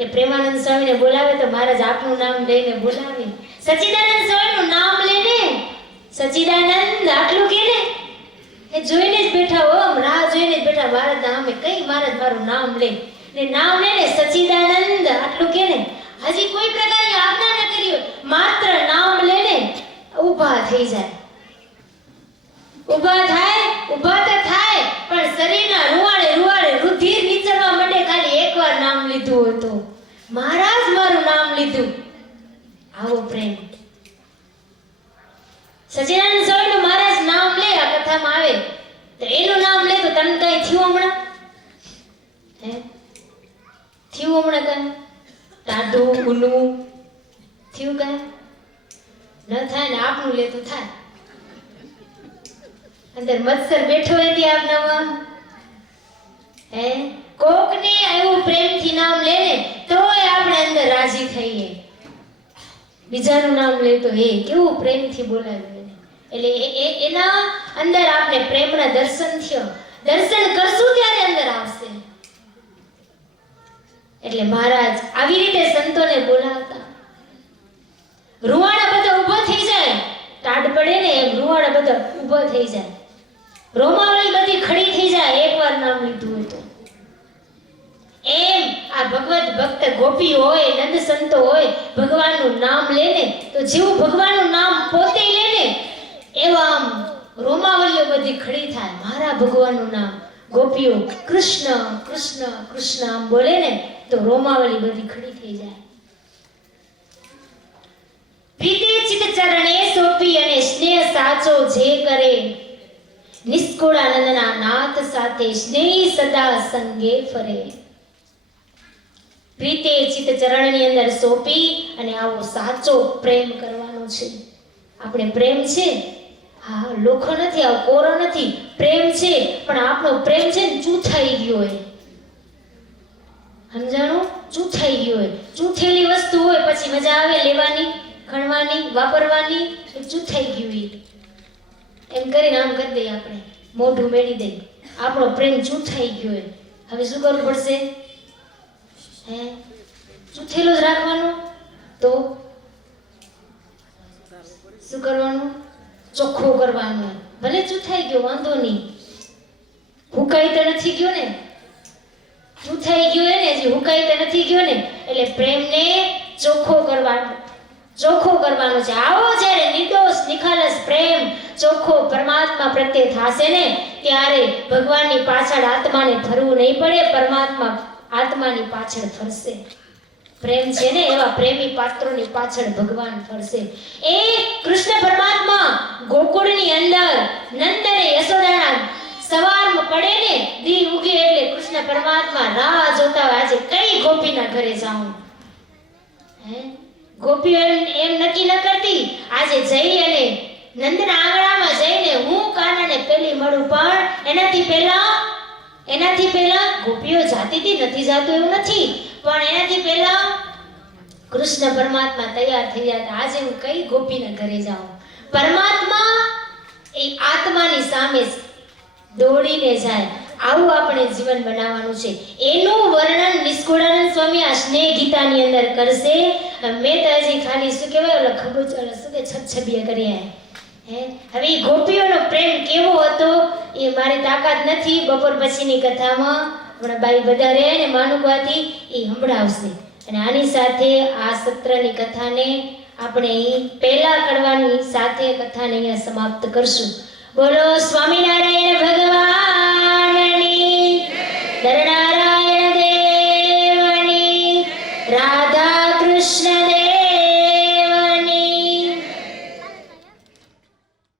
એ પ્રેમાનંદ સ્વામીને બોલાવે તો મહારાજ આપનું નામ લઈને બોલાવે. સચ્ચિદાનંદ સ્વામીનું નામ લઈને સચ્ચિદાનંદ આટલું કે ને એ જોઈને જ બેઠા હો રાહ જોઈને જ બેઠા મહારાજ નામે કઈ મહારાજ મારું નામ લે ને નામ લઈને સચ્ચિદાનંદ આટલું કે ને હજી કોઈ પ્રકારની આજ્ઞા ન કરી હોય માત્ર નામ લઈને ઊભા થઈ જાય. ઊભા તો થાય પણ શરીરના રૂવાડે રૂવાડે રુધિર નીચરવા માંડે ખાલી એકવાર નામ લીધું હોય તો મહારાજ મારું નામ લીધું. આવો પ્રેમ. સચ્ચિદાનંદ સ્વામીનું મહારાજ નામ લે આ કથામાં આવે તો એનું નામ લે તો તમને કઈ થયું હમણાં? હે થયું હમણાં કઈ? ટાઢું ઊનું થયું કઈ? ન થાય ને આપનું લે તો થાય. અંદર મત્સર બેઠો હોય તે આપનામાં હે કોકને એવું પ્રેમથી નામ લે ને તોય આપણે અંદર રાજી થઈએ. બીજાનું નામ લે તો હે કેવું પ્રેમથી બોલાવ્યું એટલે એના અંદર આપણે પ્રેમના દર્શન થયો. દર્શન કરશું ત્યારે અંદર આવશે. એટલે મહારાજ આવી રીતે સંતોને બોલાવતા. રૂવાડા બધા ઊભા થઈ જાય. ટાઢ પડે ને એમ રૂવાડા બધા ઊભા થઈ જાય. રોમાવળી બધી ખડી થઈ જાય એકવાર નામ લીધું હોય તો. એમ આ ભગવત ભક્ત ગોપી હોય નંદ સંતો હોય ભગવાનનું નામ લે ને તો જેવું ભગવાનનું નામ પોતે લે ને એવા આમ રોમાવલીઓ બધી ખડી થાય. મારા ભગવાનનું નામ ગોપીઓ કૃષ્ણ કૃષ્ણ કૃષ્ણ આમ બોલે ને તો રોમાવલી બધી ખડી થઈ જાય. પ્રીતિ ચિત ચરણે સોંપી અને સ્નેહ સાચો જે કરે નિષ્કુળાનંદના નાથ સાથે સ્નેહ સદા સંગે ફરે. પ્રીતે ચિત ચરણની અંદર સોંપી અને આવો સાચો પ્રેમ કરવાનો છે. આપણે પ્રેમ છે હા લોખો નથી આવો કોરો નથી પ્રેમ છે પણ આપણો પ્રેમ છે ને ચૂથાઈ ગયો હોય. સમજાણું? ચૂથાઈ ગયો હોય. ચૂથેલી વસ્તુ હોય પછી મજા આવે લેવાની ખણવાની વાપરવાની એ ચૂથાઈ ગયું એમ કરીને આમ કરી દઈએ આપણે મોઢું મેળી દઈએ. આપણો પ્રેમ ચૂથાઈ ગયો હોય. હવે શું કરવું પડશે? હે ચૂથેલો જ રાખવાનો તો શું કરવાનું? ચોખ્ખો કરવાનો. ભલે ચૂથાઈ ગયો વાંધો નહીં. હુકાઈ તો નથી ગયો ને? ચૂથાઈ ગયો ને જે હુકાઈ તો નથી ગયો ને એટલે પ્રેમને ચોખ્ખો કરવાનો. ચોખ્ખો કરવાનો છે. આવો જ્યારે નિર્દોષ નિખાલસ પ્રેમ ચોખ્ખો પરમાત્મા પ્રત્યે થાશે ને ત્યારે ભગવાનની પાછળ આત્માને ફરવું નહીં પડે. પરમાત્મા આત્માની પાછળ ફરશે. પ્રેમ છે ને એવા પ્રેમી પાત્રોની પાછળ ભગવાન ફરશે. એ કૃષ્ણ પરમાત્મા ગોકુળની અંદર નંદ અને યશોદાના સવારમાં પડે ને દી ઉગે એટલે કૃષ્ણ પરમાત્મા રાહ જોતા હોય આજે કઈ ગોપીના ઘરે જાઉં. હે ગોપીઓ એમ નક્કી ન કરતી આજે જઈ અને નંદના આંગણામાં જઈને હું કાનાને પેલી મળું પણ એનાથી પહેલા ગોપીઓ જાતી હતી નથી જાતું એવું નથી પણ એનાથી પહેલા કૃષ્ણ પરમાત્મા તૈયાર થઈ ગયા. આજે હું કઈ ગોપીના ઘરે જાઉં. પરમાત્મા એ આત્માની સામે દોડીને જાય. આવું આપણે જીવન બનાવવાનું છે. એનું વર્ણન નિષ્કુળાનંદ સ્વામી આ સ્નેહ ગીતાની અંદર કરશે. મેં તો હજી ખાલી શું કહેવાય ઓલા ખબૂચ શું કે છબછબિયા કર્યા હે. હવે ગોપીઓનો પ્રેમ કેવો હતો એ મારી તાકાત નથી. બપોર પછીની કથામાં હમણાં બાઈ વધારે ને માનુભાથી એ સંભળાવશે. અને આની સાથે આ સત્રની કથાને આપણે પહેલા કરવાની સાથે કથાને અહીંયા સમાપ્ત કરશું. બોલો સ્વામિનારાયણ ભગવાનની દરડા